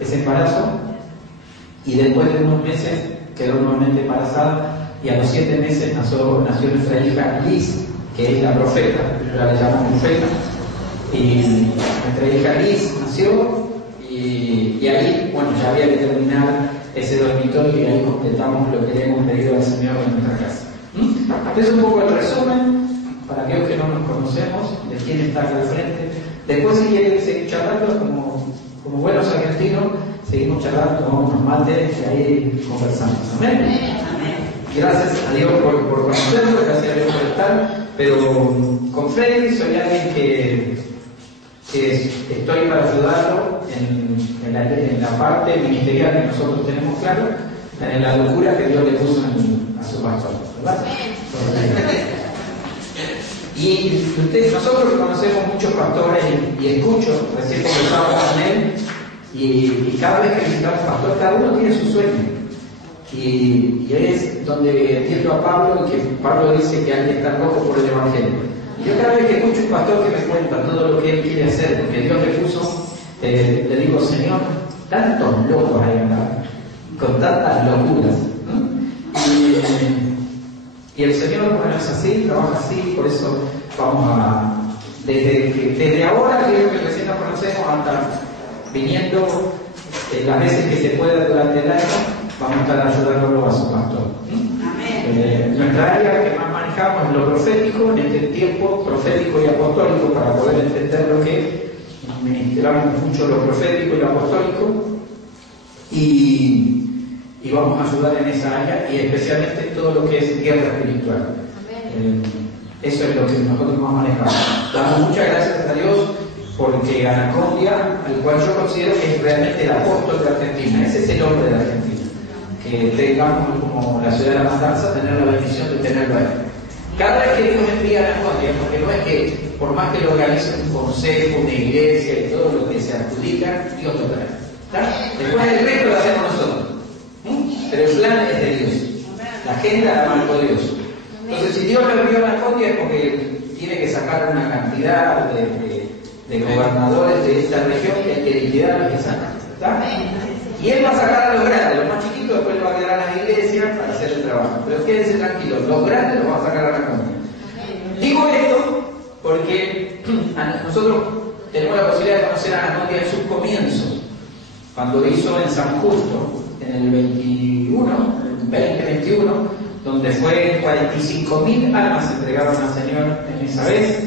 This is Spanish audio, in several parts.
ese embarazo y después de unos meses quedó nuevamente embarazada y a los 7 meses nació nuestra hija Liz, que es la profeta, yo la llamo profeta, y nuestra hija Liz nació y ahí, bueno, ya había que terminar ese dormitorio y ahí completamos lo que le hemos pedido al Señor en nuestra casa. Este es un poco el resumen, para aquellos que no nos conocemos, de quién está acá al frente. Después, si quieren seguir charlando, como buenos argentinos, seguimos charlando, tomamos unos mates y ahí conversamos. ¿Amén? Gracias a Dios por conocerlo, gracias a Dios por estar, pero con Freddy soy alguien que estoy para ayudarlo en la parte ministerial que nosotros tenemos claro, en la locura que Dios le puso a su pastor, ¿verdad? Y nosotros conocemos muchos pastores y escucho, recién conversaba con él, y cada vez que visitamos pastor, cada uno tiene su sueño. Y es donde entiendo a Pablo, que Pablo dice que hay que estar loco por el Evangelio. Y yo cada vez que escucho un pastor que me cuenta todo lo que él quiere hacer, porque Dios le puso, le digo, Señor, tantos locos hay acá, con tantas locuras. Y el Señor, bueno, es así, trabaja así, por eso vamos desde ahora, creo que recién nos conocemos, hasta viniendo las veces que se pueda durante el año, vamos a estar ayudándolo a su pastor. Nuestra área que más manejamos es lo profético, en este tiempo profético y apostólico, para poder entender lo que es. Ministramos mucho lo profético y lo apostólico, y vamos a ayudar en esa área, y especialmente todo lo que es guerra espiritual. Eso es lo que nosotros más manejamos. Damos muchas gracias a Dios porque Anacondia, al cual yo considero que es realmente el apóstol de Argentina, ese es el hombre de Argentina. Que tengamos como la ciudad de la matanza, tener la bendición de tenerlo ahí. Cada vez que Dios envía a Anacondia, porque no es que por más que lo organice un consejo, una iglesia y todo lo que se adjudica, Dios lo trae. ¿Está? Después el resto lo hacemos nosotros. Pero el plan es de Dios. La agenda la marcó Dios. Entonces, si Dios lo envió a la Condia es porque tiene que sacar una cantidad de gobernadores de esta región que hay que liquidarlos y sacar. ¿Está? Y él va a sacar a los grandes, los más chiquitos después va a quedar a las iglesias para hacer el trabajo. Pero quédense tranquilos, los grandes los va a sacar a la Condia. Digo esto porque nosotros tenemos la posibilidad de conocer a Anacondia en sus comienzos, cuando hizo en San Justo, en el 2021, donde fue 45.000 almas entregaron al Señor en esa vez.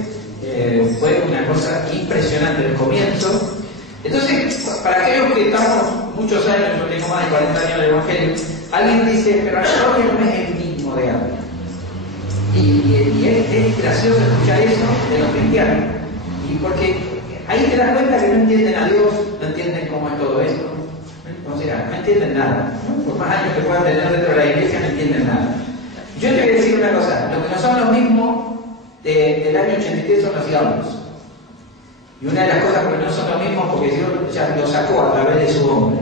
Fue una cosa impresionante el comienzo. Entonces, para aquellos que estamos muchos años, yo tengo más de 40 años del Evangelio, alguien dice, pero Anacondia no es el mismo de antes. Y es gracioso escuchar eso de los cristianos. Y porque ahí te das cuenta que no entienden a Dios, no entienden cómo es todo esto. O sea, no entienden nada. Por más años que puedan tener dentro de la iglesia, no entienden nada. Yo te voy a decir una cosa, lo que no son los mismos del año 83 son los diablos. Y una de las cosas que no son los mismos porque Dios ya lo sacó a través de su hombre.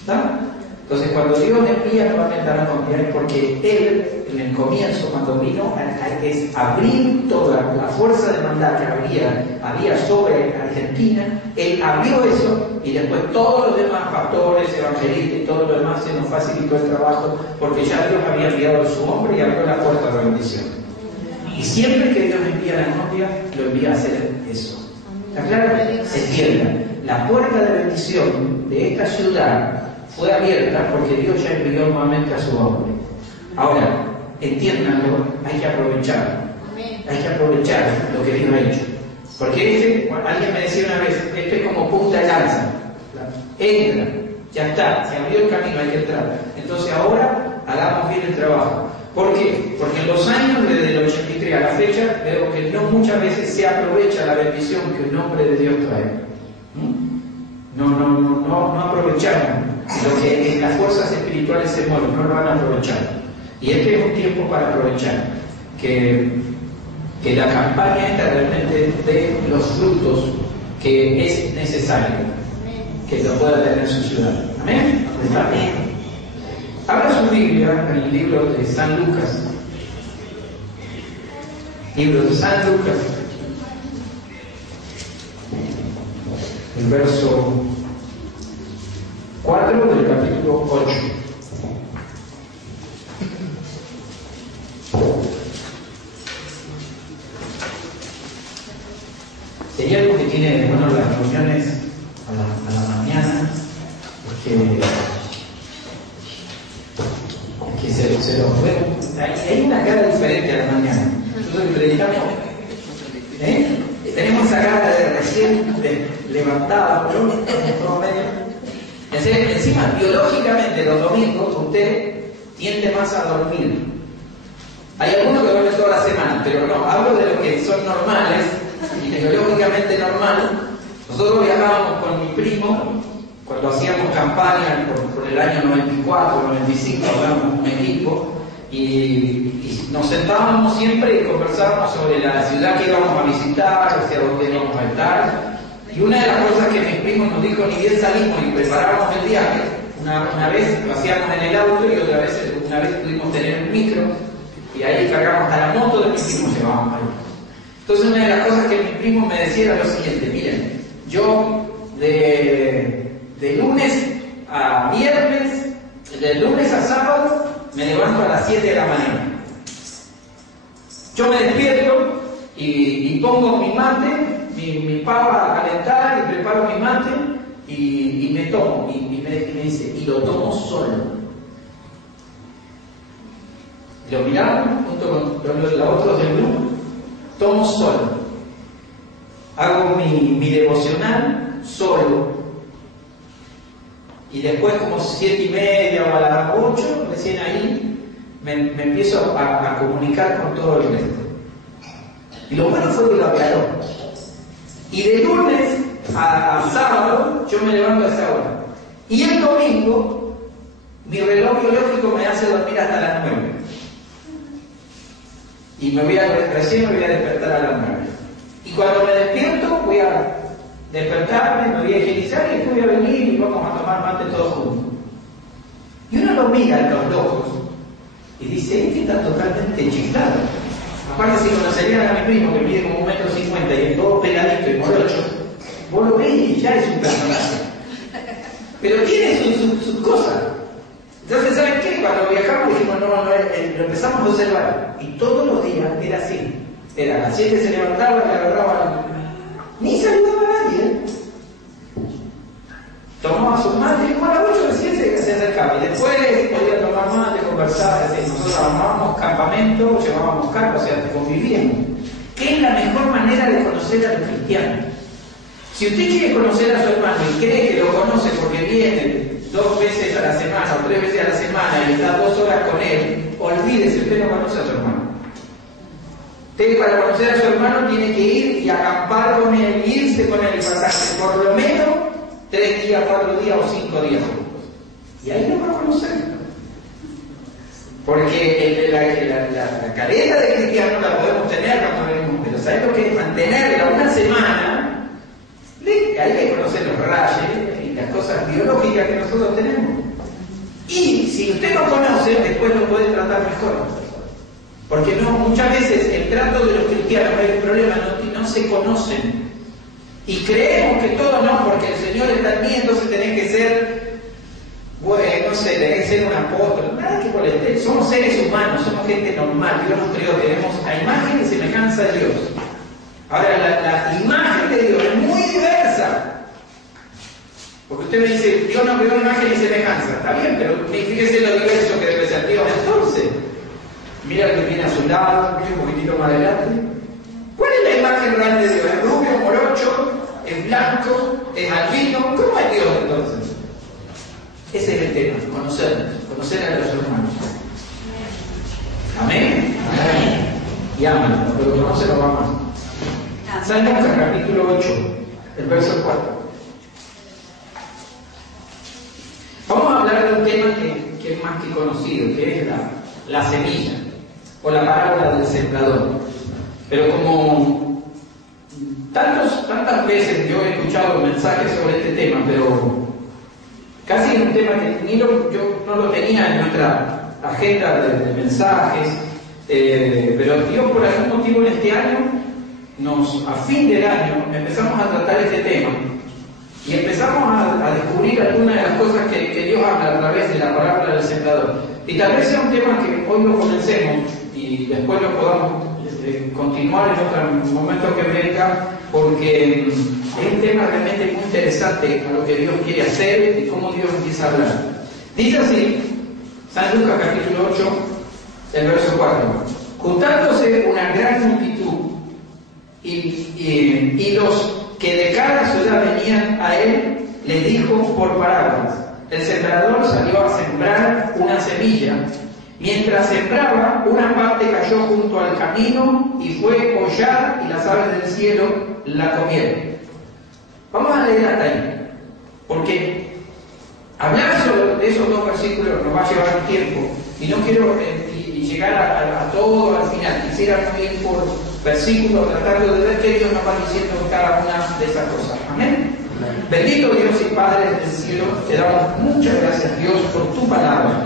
¿Está? Entonces, cuando Dios envía nuevamente a la Condia es porque Él, en el comienzo, cuando vino, es abrir toda la fuerza de maldad que había sobre Argentina. Él abrió eso y después todos los demás pastores, evangelistas y todo lo demás se nos facilitó el trabajo porque ya Dios había enviado a su hombre y abrió la puerta de la bendición. Y siempre que Dios envía a la Condia, lo envía a hacer eso. ¿Está claro? Entiendan, la puerta de bendición de esta ciudad fue abierta porque Dios ya envió nuevamente a su hombre. Ahora, entiéndanlo, hay que aprovecharlo. Hay que aprovechar lo que Dios ha hecho. Porque alguien me decía una vez, esto es como punta de lanza. Entra, ya está, se abrió el camino, hay que entrar. Entonces ahora hagamos bien el trabajo. ¿Por qué? Porque en los años desde el 83 a la fecha, veo que no muchas veces se aprovecha la bendición que un hombre de Dios trae. No aprovechamos lo que en las fuerzas espirituales se mueven, no lo van a aprovechar. Y este es un tiempo para aprovechar que la campaña esta realmente dé los frutos que es necesario que lo pueda tener su ciudad. ¿Amén? ¿Está bien? Abra su Biblia en el libro de San Lucas. Libro de San Lucas. El verso 4 del capítulo 8. Sería algo que tiene, bueno, las reuniones a la mañana, que se los ve. Hay una cara diferente a la mañana. Nosotros predicamos, tenemos esa cara de recién levantada, pero todo medio. Encima, biológicamente, los domingos usted tiende más a dormir. Hay algunos que duermen toda la semana, pero no, hablo de los que son normales, y biológicamente normal. Nosotros viajábamos con mi primo cuando hacíamos campaña por el año 94, 95, hablábamos un equipo y nos sentábamos siempre y conversábamos sobre la ciudad que íbamos a visitar, hacia dónde íbamos a estar. Y una de las cosas que mi primo nos dijo, ni bien salimos y preparábamos el viaje, una vez lo hacíamos en el auto y una vez pudimos tener un micro y ahí cargamos hasta la moto de mi primo, llevábamos ahí. Entonces una de las cosas que mi primo me decía era lo siguiente: miren, yo de lunes a viernes, de lunes a sábado, me levanto a las 7 de la mañana. Yo me despierto y pongo mi mate, mi pava a calentar y preparo mi mate y me tomo. Y me dice, y lo tomo solo. Lo miramos junto con los otros del grupo. Tomo solo. Hago mi devocional solo. Y después, como 7:30 o a las 8, recién ahí, me empiezo a comunicar con todo el resto. Y lo bueno fue que lo aclaró. Y de lunes a sábado, yo me levanto a esa hora. Y el domingo, mi reloj biológico me hace dormir hasta las 9. y recién me voy a despertar a las 9. Y cuando me despierto voy a despertarme, me voy a higienizar y después voy a venir y vamos a tomar mate todos juntos. Y uno lo mira en los ojos y dice, este está totalmente chiflado. Aparte, si conocerían a mi primo que mide como 1,50 m y es todo pegadito y morocho, vos lo ves y ya es un personaje. Pero tiene sus cosas. Entonces, ¿saben qué? Cuando viajamos dijimos, lo empezamos a observar. Y todos los días era así. Era a las 7 se levantaba, le agarraba, ni saludaba a nadie. Tomaba sus mates y como a las 8 recién se acercaba. Y después podía tomar mate, conversar. Nosotros armábamos campamento, llevábamos carpas, o sea, convivíamos. ¿Qué es la mejor manera de conocer a los cristianos? Si usted quiere conocer a su hermano y cree que lo conoce porque viene 2 veces a la semana o 3 veces a la semana y está 2 horas con él, olvídese, usted no conoce a su hermano. Usted para conocer a su hermano tiene que ir y acampar con él, irse con él y pasarse por lo menos 3 días, 4 días o 5 días juntos. Y ahí lo va a conocer. Porque la careta de cristiano la podemos tener cuando venimos, pero ¿sabes lo que es mantenerla una semana? Hay que conocer los rayos y las cosas biológicas que nosotros tenemos. Y si usted lo conoce, después lo puede tratar mejor. Porque muchas veces el trato de los cristianos, hay un problema, no se conocen. Y creemos que todo no, porque el Señor está en mí, entonces tenés que ser, no sé, tenés que ser un apóstol. Nada que por el estilo. Somos seres humanos, somos gente normal. Dios nos creó, tenemos a imagen y semejanza de Dios. Ahora, la imagen de Dios es muy diversa. Porque usted me dice, Dios no creó imagen y semejanza. Está bien, pero fíjese lo diverso que debe ser Dios. Entonces, mira el que viene a su lado, un poquitito más adelante. ¿Cuál es la imagen real de Dios? ¿Es rubio, morocho? ¿Es blanco? ¿Es albino? ¿Cómo es Dios entonces? Ese es el tema, conocer a los hermanos. Amén. Amén. Y aman, lo que conoce lo aman. San Lucas capítulo 8, el verso 4. Vamos a hablar de un tema que es más que conocido, que es la semilla, o la parábola del sembrador. Pero como tantas veces yo he escuchado mensajes sobre este tema, pero casi es un tema que yo no lo tenía en nuestra agenda de mensajes, pero Dios por algún motivo en este año, a fin del año, empezamos a tratar este tema y empezamos a descubrir algunas de las cosas que Dios habla a través de la parábola del sembrador. Y tal vez sea un tema que hoy lo comencemos y después lo podamos continuar en otro momento que venga, porque es un tema realmente muy interesante a lo que Dios quiere hacer y cómo Dios empieza a hablar. Dice así, San Lucas capítulo 8, el verso 4. Juntándose una gran multitud y los que de cada ciudad venían a él, le dijo por parábolas: el sembrador salió a sembrar una semilla. Mientras sembraba, una parte cayó junto al camino y fue hollada, y las aves del cielo la comieron. Vamos a leer hasta ahí, porque hablar sobre esos 2 versículos nos va a llevar tiempo, y no quiero llegar a todo al final. Quisiera ir por versículo, tratando de ver qué Dios nos va diciendo en cada una de esas cosas. Amén. Bendito Dios y Padre del cielo, te damos muchas gracias, Dios, por tu palabra.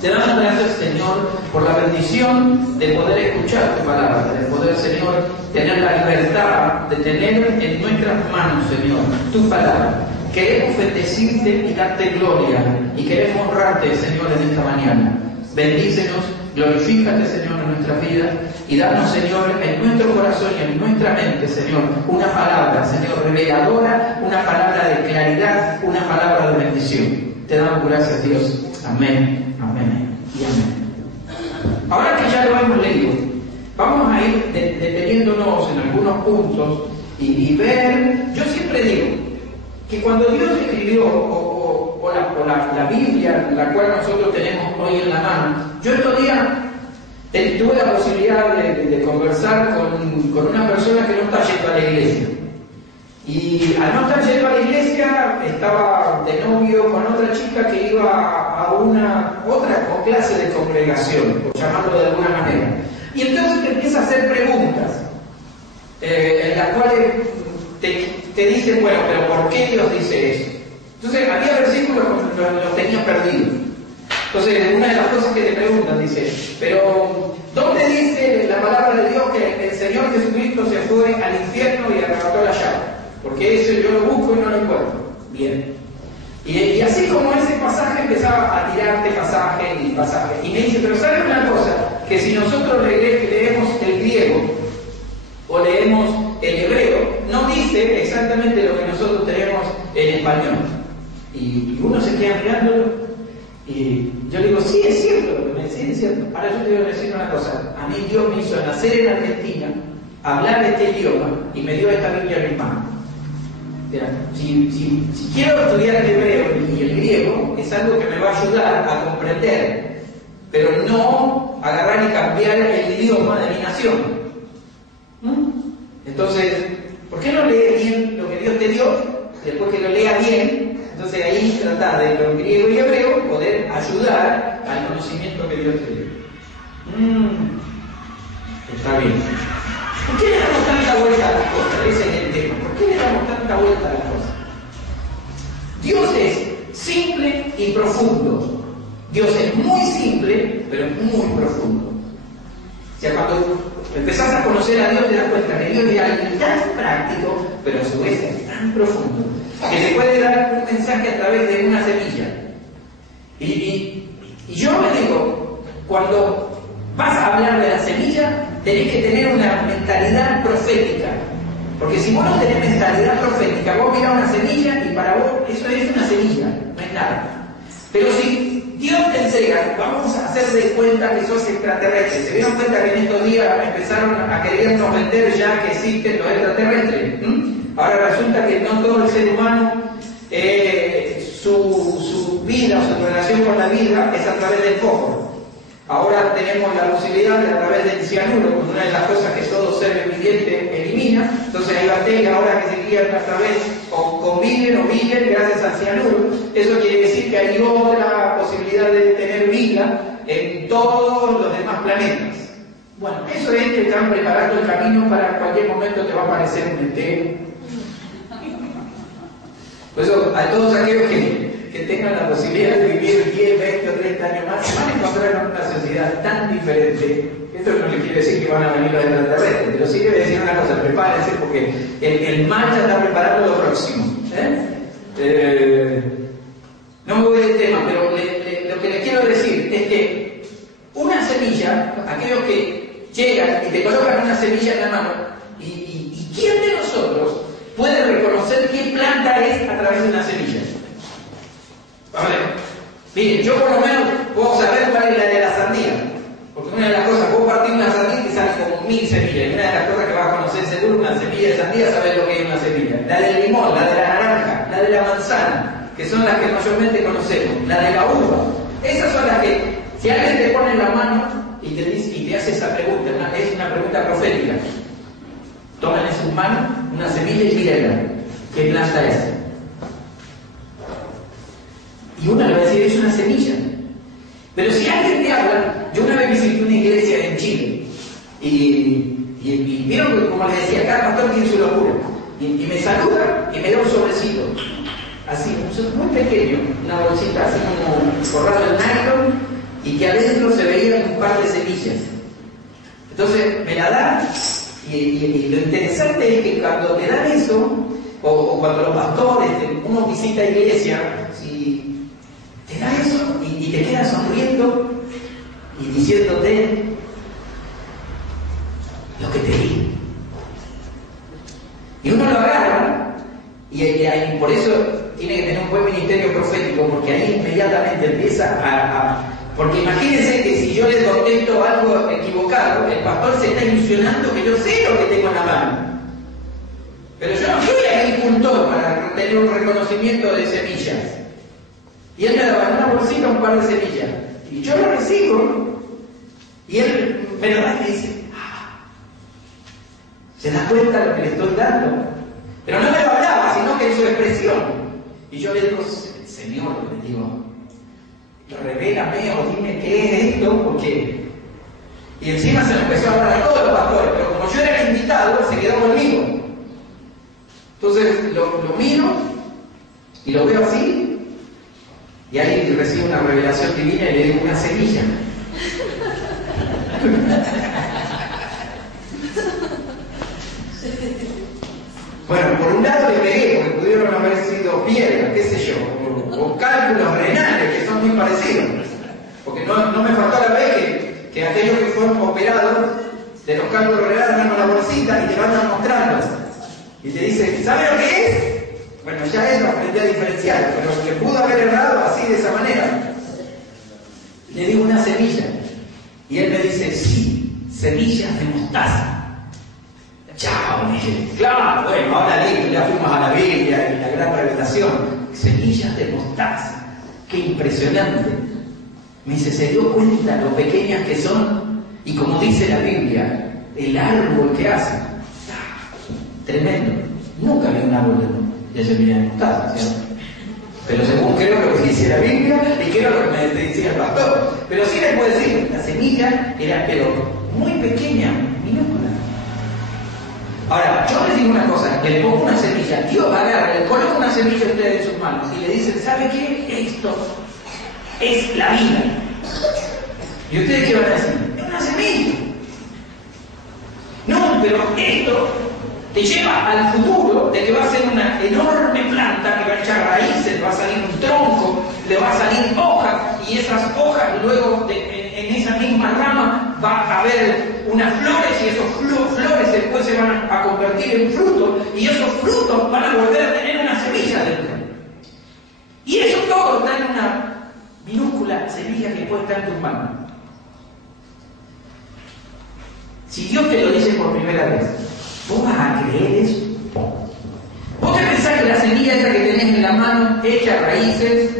Te damos gracias, Señor, por la bendición de poder escuchar tu palabra, de poder, Señor, tener la libertad de tener en nuestras manos, Señor, tu palabra. Queremos bendecirte y darte gloria, y queremos honrarte, Señor, en esta mañana. Bendícenos, glorifícate, Señor, en nuestras vidas, y danos, Señor, en nuestro corazón y en nuestra mente, Señor, una palabra, Señor, reveladora, una palabra de claridad, una palabra de bendición. Te damos gracias, Dios. Amén. Amén y amén. Ahora que ya lo hemos leído, vamos a ir deteniéndonos en algunos puntos y ver. Yo siempre digo que cuando Dios escribió la Biblia, la cual nosotros tenemos hoy en la mano, yo estos días tuve la posibilidad de conversar con una persona que no está yendo a la iglesia. Y al no estar yendo a la iglesia, estaba de novio con otra chica que iba a otra clase de congregación, por llamarlo de alguna manera. Y entonces te empieza a hacer preguntas, en las cuales te dicen, bueno, pero ¿por qué Dios dice eso? Entonces, había versículos que los tenía perdidos. Entonces, una de las cosas que te preguntan, dice, pero ¿dónde dice la palabra de Dios que el Señor Jesucristo se fue al infierno y arrebató la llave? Porque eso yo lo busco y no lo encuentro. Bien. Y así como ese pasaje empezaba a tirarte pasaje y pasaje. Y me dice, pero ¿sabes una cosa? Que si nosotros leemos el griego o leemos el hebreo, no dice exactamente lo que nosotros tenemos en español. Y uno se queda mirándolo y yo le digo, sí, es cierto lo que me decís, es cierto. Ahora yo te voy a decir una cosa. A mí Dios me hizo nacer en Argentina, hablar este idioma y me dio esta Biblia en mi mano. Si quiero estudiar el hebreo y el griego, es algo que me va a ayudar a comprender, pero no agarrar y cambiar el idioma de mi nación. Entonces, ¿por qué no lees bien lo que Dios te dio? Después que lo lea bien, entonces ahí tratar de, con griego y hebreo, poder ayudar al conocimiento que Dios te dio. Está bien. ¿Por qué le damos tanta vuelta a las cosas? Ese es el tema. ¿Por qué le damos tanta vuelta a las cosas? Dios es simple y profundo. Dios es muy simple, pero es muy profundo. O sea, cuando empezás a conocer a Dios, te das cuenta que Dios es alguien tan práctico, pero a su vez es tan profundo, que te puede dar un mensaje a través de una semilla. Y yo me digo, cuando vas a hablar de la semilla, tenés que tener una mentalidad profética. Porque si vos no tenés mentalidad profética, vos mirás una semilla y para vos eso es una semilla, no es nada. Pero si Dios te enseña, vamos a hacer de cuenta que sos extraterrestre. ¿Se dieron cuenta que en estos días empezaron a querernos vender ya que existen los extraterrestres? Ahora resulta que no todo el ser humano, su vida o su relación con la vida es a través del fósforo. Ahora tenemos la posibilidad de a través del cianuro, una de las cosas que todo ser viviente elimina. Entonces hay bacterias ahora que se crían a través, o conviven o viven gracias al cianuro. Eso quiere decir que hay otra posibilidad de tener vida en todos los demás planetas. Bueno, eso es que están preparando el camino para cualquier momento te va a aparecer un ET. Por eso a todos aquellos que tengan la posibilidad de vivir 10, 20 o 30 años más, se van a encontrar en una sociedad tan diferente. Esto no le quiere decir que van a venir los extraterrestres, pero sí quiere decir una cosa, prepárense porque el mal ya está preparando lo próximo. No me voy del tema, pero lo que les quiero decir es que una semilla, aquellos que llegan y te colocan una semilla en la mano, y ¿quién de nosotros puede reconocer qué planta es a través de una semilla? A ver, miren, yo por lo menos puedo saber cuál es la de la sandía, porque una de las cosas, vos partís una sandía y te salen como 1000 semillas, y una de las cosas que vas a conocer seguro, una semilla de sandía, sabes lo que es una semilla. La del limón, la de la naranja, la de la manzana, que son las que mayormente conocemos, la de la uva. Esas son las que, si alguien te pone en la mano y te dice, y te hace esa pregunta, es una pregunta profética, toman en sus manos una semilla y mírenla, ¿qué planta es? Y uno le va a decir, es una semilla. Pero si alguien te habla, yo una vez visité una iglesia en Chile, y vieron, como les decía, cada pastor tiene su locura, y me saluda y me da un sobrecito, así, muy pequeño, una bolsita así como forrado en nylon, y que adentro se veían un par de semillas. Entonces me la dan, y lo interesante es que cuando te dan eso, o cuando los pastores, uno visita iglesia, si te da eso y te quedas sonriendo y diciéndote lo que te di. Y uno lo agarra y por eso tiene que tener un buen ministerio profético, porque ahí inmediatamente empieza porque imagínense que si yo les contesto algo equivocado, el pastor se está ilusionando que yo sé lo que tengo en la mano. Pero yo no soy agricultor para tener un reconocimiento de semillas. Y él me daba en una bolsita un par de semillas. Y yo lo recibo. Y él me lo da y me dice, ¿se da cuenta de lo que le estoy dando? Pero no me lo hablaba, sino que en su expresión. Y yo le digo, Señor, le digo, revélame o dime qué es esto, porque... Y encima se lo empezó a hablar a todos los pastores, pero como yo era el invitado, se quedó conmigo. Entonces lo miro y lo veo así, y ahí recibo una revelación divina y le digo una semilla. Bueno, por un lado le pegué, porque pudieron haber sido piedras, qué sé yo, o cálculos renales, que son muy parecidos. Porque no me faltó la vez que aquellos que fueron operados de los cálculos renales dan una bolsita y te van mostrando. Y te dice, ¿sabe lo que es? Bueno, ya eso aprendí a diferenciar, pero que pudo haber errado así de esa manera. Le digo una semilla. Y él me dice, sí, semillas de mostaza. Chao, me dije, claro, bueno, ahora ya fuimos a la Biblia y la gran revelación. Semillas de mostaza. Qué impresionante. Me dice, ¿se dio cuenta lo pequeñas que son? Y como dice la Biblia, el árbol que hace. Tremendo. Nunca vi un árbol de semilla de mostaza, ¿cierto? Pero según creo lo que dice la Biblia y creo lo que me decía el pastor. Pero sí les puedo decir, la semilla era pero muy pequeña, minúscula. Ahora, yo les digo una cosa, que le pongo una semilla, Dios agarra, le coloca una semilla a ustedes en sus manos y le dicen, ¿sabe qué? Esto es la vida. ¿Y ustedes qué van a decir? Es una semilla. No, pero esto te lleva al futuro de que va a ser una enorme planta que va a echar raíces, le va a salir un tronco, le va a salir hojas, y esas hojas luego en esa misma rama va a haber unas flores, y esos flores después se van a convertir en frutos, y esos frutos van a volver a tener una semilla dentro. Y eso todo está en una minúscula semilla que puede estar en tus manos. Si Dios te lo dice por primera vez, ¿vos vas a creer eso? ¿Vos te pensás que la semilla esa que tenés en la mano echa raíces,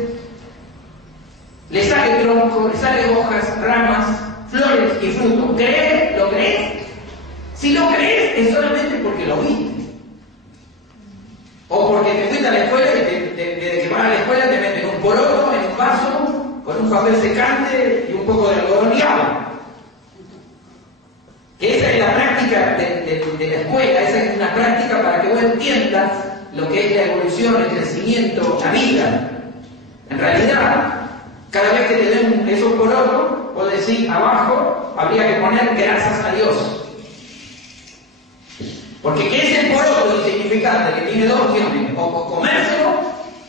le sale tronco, le sale hojas, ramas, flores y frutos? ¿Crees? ¿Lo crees? Si lo crees es solamente porque lo viste. O porque te fuiste a la escuela y desde que vas a la escuela te meten un poroto en un vaso con un papel secante y un poco de algodón y agua. Que esa es la práctica de la escuela, esa es una práctica para que vos entiendas lo que es la evolución, el crecimiento, la vida. En realidad, cada vez que te den esos porotos, vos decís abajo, habría que poner gracias a Dios. Porque ¿qué es el poroto insignificante? Que tiene dos opciones: o comérselo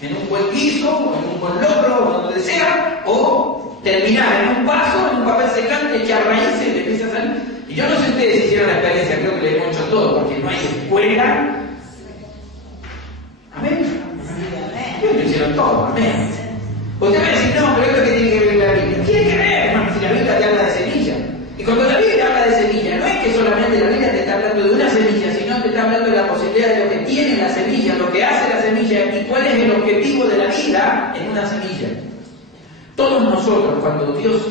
en un buen guiso, o en un buen locro, o donde sea, o terminar en un vaso, en un papel secante, echar raíces y te empieza a salir. Y yo no sé si ustedes hicieron la experiencia, creo que le hemos hecho todo, porque no hay escuela. Amén. Ellos lo hicieron todo, amén. Usted va a decir, no, pero esto que tiene que ver con la Biblia. Tiene que ver, hermano, si la Biblia te habla de semilla. Y cuando la Biblia habla de semilla, no es que solamente la Biblia te está hablando de una semilla, sino te está hablando de la posibilidad de lo que tiene la semilla, lo que hace la semilla y cuál es el objetivo de la vida en una semilla. Todos nosotros, cuando Dios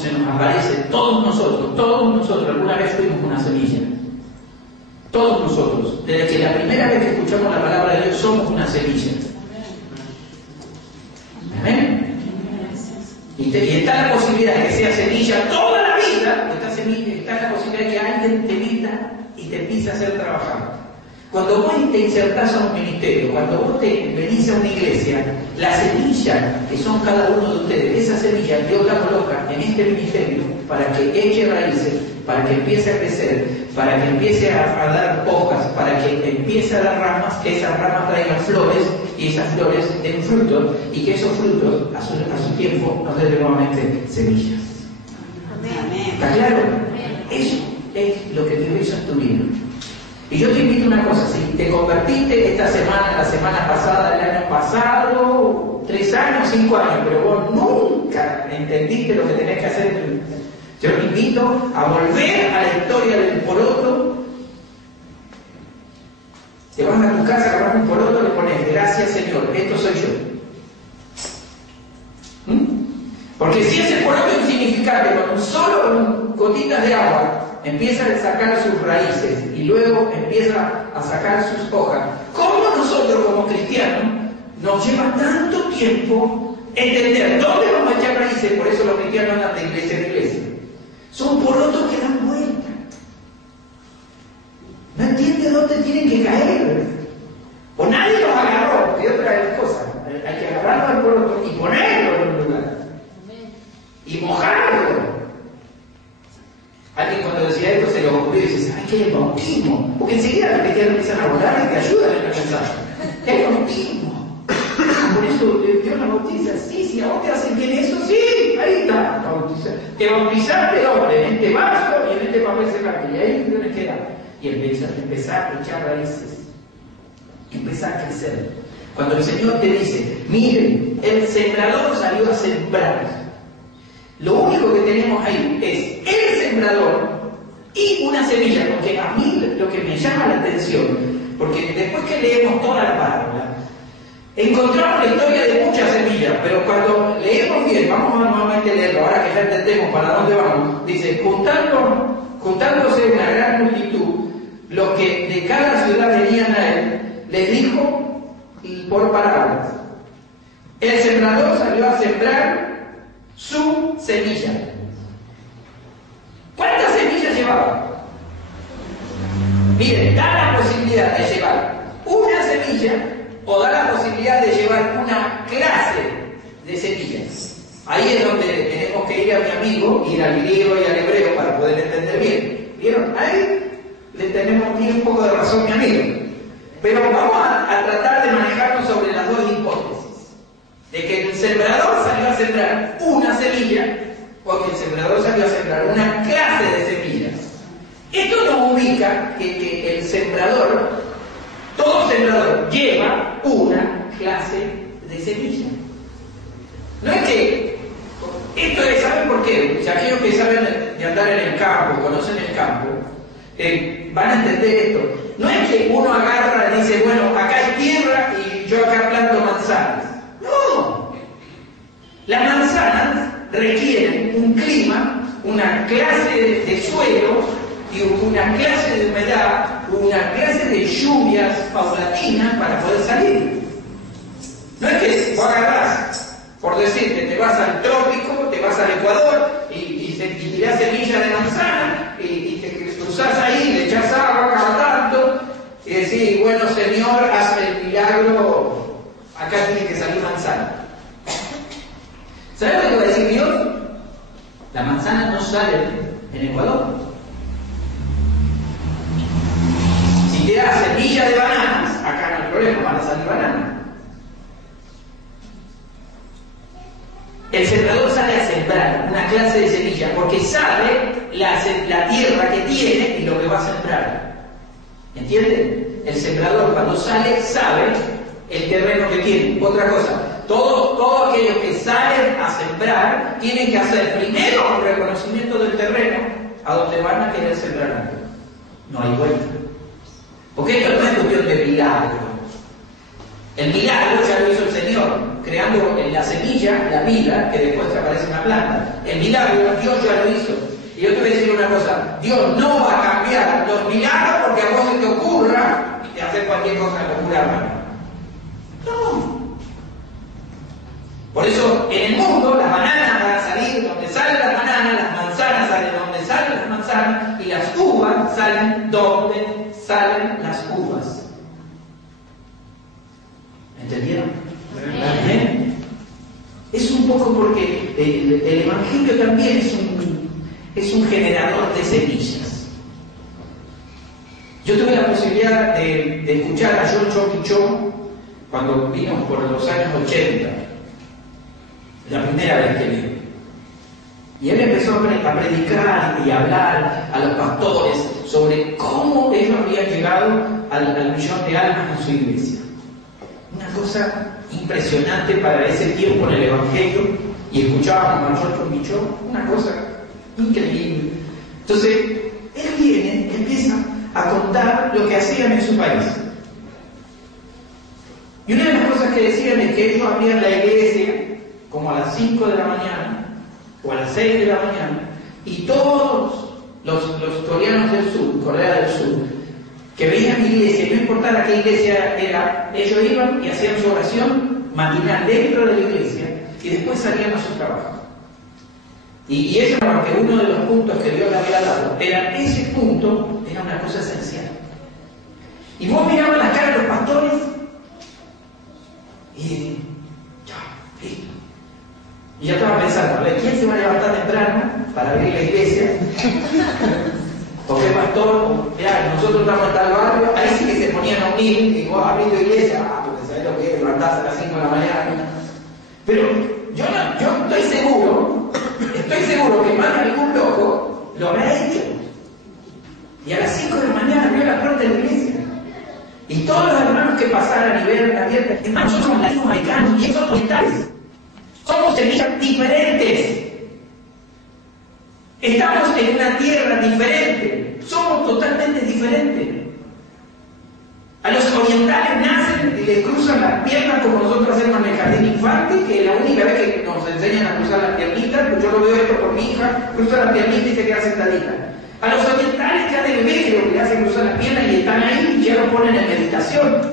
se nos aparece, todos nosotros alguna vez fuimos una semilla. Todos nosotros, desde que la primera vez que escuchamos la palabra de Dios, somos una semilla. ¿Amén? Y está la posibilidad de que sea semilla toda la vida, esta semilla, está la posibilidad de que alguien te meta y te empiece a hacer trabajar. Cuando vos te insertás a un ministerio, cuando vos te venís a una iglesia, la semilla que son cada uno de ustedes, esa semilla Dios la coloca en este ministerio para que eche raíces, para que empiece a crecer, para que empiece a dar hojas, para que empiece a dar ramas, que esas ramas traigan flores y esas flores den frutos y que esos frutos a su tiempo nos den nuevamente semillas. Amén. ¿Está claro? Eso es lo que Dios hizo en tu vida. Y yo te invito a una cosa, si te convertiste esta semana, la semana pasada, el año pasado, 3 años, 5 años, pero vos nunca entendiste lo que tenés que hacer, yo te invito a volver a la historia del poroto. Te vas a tu casa, agarras un poroto, le pones, gracias Señor, esto soy yo. Porque si ese poroto insignificante, con solo gotitas de agua, empieza a sacar sus raíces y luego empieza a sacar sus hojas, ¿cómo nosotros como cristianos nos lleva tanto tiempo entender dónde vamos a echar raíces? Por eso los cristianos andan de iglesia en iglesia. Son porotos que dan Alguien cuando decía esto se lo ocurrió y dice, ¡ay, qué es el bautismo! Porque enseguida los cristianos empiezan a volar y te ayudan en la mensaje. ¿Qué es el bautismo? Por eso Dios nos bautiza. Sí, a vos te hacen bien eso, sí, ahí está. Te bautizaste, hombre, en este vaso y en este papel secante. Y ahí tienes que dar. Y empezar a echar raíces. Empezar a crecer. Cuando el Señor te dice, miren, el sembrador salió a sembrar. Lo único que tenemos ahí es el sembrador y una semilla, porque a mí lo que me llama la atención, porque después que leemos toda la parábola, encontramos la historia de muchas semillas, pero cuando leemos bien, vamos a nuevamente leerlo, ahora que ya entendemos para dónde vamos, dice, juntándose una gran multitud, los que de cada ciudad venían a él, les dijo por parábolas, el sembrador salió a sembrar su semilla. ¿Cuántas semillas llevaba? Miren, da la posibilidad de llevar una semilla o da la posibilidad de llevar una clase de semillas. Ahí es donde tenemos que ir a mi amigo, ir al griego y al hebreo para poder entender bien. ¿Vieron? Ahí le tenemos bien un poco de razón, mi amigo. Pero vamos a tratar de manejarnos sobre las dos hipótesis. De que el sembrador salió a sembrar una semilla o que el sembrador salió a sembrar una clase de semillas. Esto nos ubica que el sembrador, todo sembrador lleva una clase de semilla. No es que, esto es, ¿saben por qué? Ya aquellos que saben de andar en el campo, conocen el campo, van a entender esto. No es que uno agarra y dice, bueno, acá hay tierra y yo acá planto manzanas. No. Las manzanas requieren un clima, una clase de suelo y una clase de humedad, una clase de lluvias paulatinas para poder salir. No es que vos agarrás, por decirte, te vas al trópico, te vas al Ecuador y tirás semillas de manzana y te cruzás ahí, le echás agua cada tanto y decís, bueno Señor, haz el milagro, acá tiene que salir manzana. ¿Sabes lo que va a decir Dios? La manzana no sale en Ecuador. Si te das semilla de bananas, acá no hay problema, van a salir bananas. El sembrador sale a sembrar una clase de semilla porque sabe la tierra que tiene y lo que va a sembrar. ¿Entienden? El sembrador cuando sale sabe el terreno que tiene. Otra cosa, todos aquellos que salen a sembrar tienen que hacer primero un reconocimiento del terreno a donde van a querer sembrar algo. No hay vuelta. Porque esto no es cuestión de milagro. El milagro ya lo hizo el Señor, creando en la semilla la vida que después aparece en la planta. El milagro Dios ya lo hizo. Y yo te voy a decir una cosa, Dios no va a cambiar los milagros porque a vos se te ocurra y te hace cualquier cosa locura. No. Por eso en el mundo las bananas van a salir donde salen las bananas, las manzanas salen donde salen las manzanas y las uvas salen donde salen las uvas. ¿Entendieron? ¿Bien? Es un poco porque el Evangelio también es un generador de semillas. Yo tuve la posibilidad de escuchar a John Choki Cho cuando vino por los años 80, la primera vez que vino. Y él empezó a predicar y a hablar a los pastores sobre cómo ellos habían llegado al millón de almas en su iglesia. Una cosa impresionante para ese tiempo en el Evangelio, y escuchábamos a George Michó, una cosa increíble. Entonces, él viene, empieza a contar lo que hacían en su país. Y una de las cosas que decían es que ellos abrían la iglesia como a las 5 de la mañana o a las 6 de la mañana, y todos los coreanos del sur, Corea del Sur, que veían iglesia, y no importara qué iglesia era, ellos iban y hacían su oración matinal dentro de la iglesia y después salían a su trabajo. Y eso, porque uno de los puntos que Dios le había dado, ese punto era una cosa esencial. Y vos mirabas las caras de los pastores y ya, listo. Y ya estaba pensando, a ver, ¿quién se va a levantar temprano para abrir la iglesia. Porque pastor, mirá, nosotros estamos en tal barrio, ahí sí que se ponían a unir, y vos abrís tu iglesia, porque sabés lo que es, levantás a las 5 de la mañana. Pero yo estoy seguro que más de algún loco lo habrá hecho. Y a las 5 de la mañana abrió la puerta de la iglesia. Y todos los hermanos que pasaran y vieron abierta, hermanos, nosotros somos latinoamericanos y somos orientales. Somos semillas diferentes. Estamos en una tierra diferente. Somos totalmente diferentes. A los orientales nacen y les cruzan las piernas como nosotros hacemos en el jardín infante, que la única vez que nos enseñan a cruzar las piernitas, pues yo lo veo esto por mi hija, cruza las piernitas y se queda sentadita. A los orientales ya de bebé que lo que le hacen cruzar las piernas y están ahí y ya lo ponen en meditación.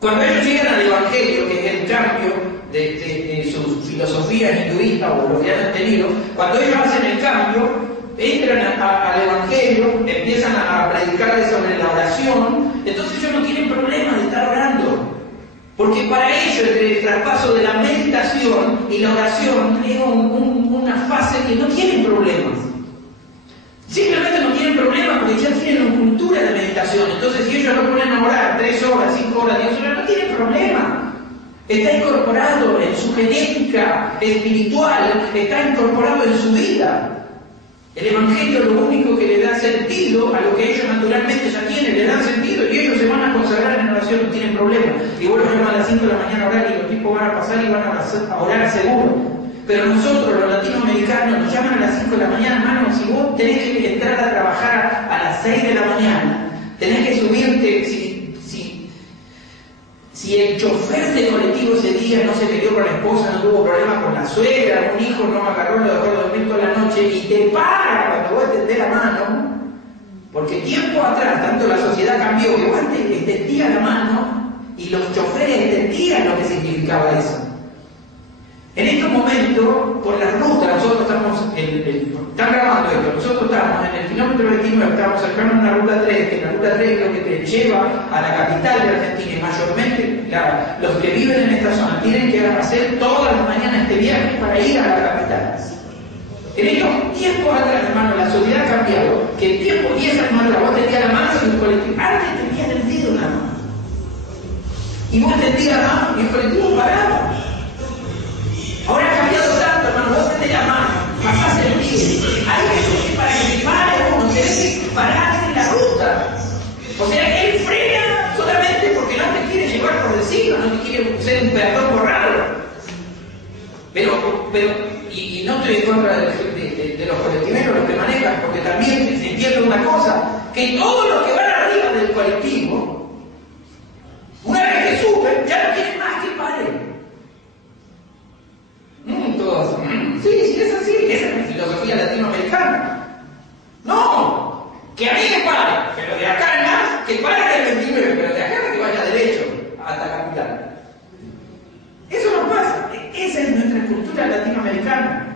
Cuando ellos llegan al Evangelio, que es el cambio de su filosofía hinduista o lo que hayan tenido, cuando ellos hacen el cambio, entran al Evangelio, empiezan a predicarles sobre la oración, entonces ellos no tienen problema de estar orando, porque para ellos el traspaso de la meditación y la oración es una fase que no tienen problemas. Simplemente no tienen problemas porque ya tienen una cultura de meditación, entonces si ellos no ponen a orar 3 horas, 5 horas, 10 horas, no tienen problema. Está incorporado en su genética espiritual, está incorporado en su vida. El Evangelio lo único que le da sentido a lo que ellos naturalmente ya tienen, le dan sentido y ellos se van a consagrar en oración, no tienen problema. Y vos los llaman a las 5 de la mañana a orar y los tipos van a pasar y van a orar seguro. Pero nosotros, los latinoamericanos, nos llaman a las 5 de la mañana, hermano, si vos tenés que entrar a trabajar a las 6 de la mañana, tenés que subirte, si el chofer de colectivo ese día no se peleó con la esposa, no tuvo problemas con la suegra, un hijo no agarró, lo dejó dormir toda la noche y te para cuando vos tendés la mano, porque tiempo atrás, tanto la sociedad cambió que vos extendías la mano y los choferes entendían lo que significaba eso. En estos momentos, por la ruta, nosotros estamos, están grabando esto, nosotros estamos en el kilómetro 29, estamos cercano a una ruta 3, que la ruta 3 es lo que te lleva a la capital de Argentina, y mayormente los que viven en esta zona tienen que hacer todas las mañanas este viaje para ir a la capital. En estos tiempos atrás, hermano, la sociedad ha cambiado, que el tiempo 10 años atrás, vos tendías la mano en el colectivo, antes tenías el dedo en la mano, y vos tendías la mano y el colectivo paraba. Ahora ha cambiado tanto, hermano, vos tenés la mano, pasás el pie, ahí es para que se pare uno, tenés que parar en la ruta. O sea, él frena solamente porque no te quiere llevar por encima, no te quiere ser un peatón borrado. Y no estoy en contra de los colectiveros, los que manejan, porque también entiendo una cosa, que todos los que van arriba del colectivo, una vez que suben, ya no quieren más que paren. Todos, sí, es así, esa es la filosofía latinoamericana. No, que a mí me pare, pero de acá en más, que pare del 29, pero de acá que vaya derecho hasta la capital. Eso no pasa, esa es nuestra cultura latinoamericana.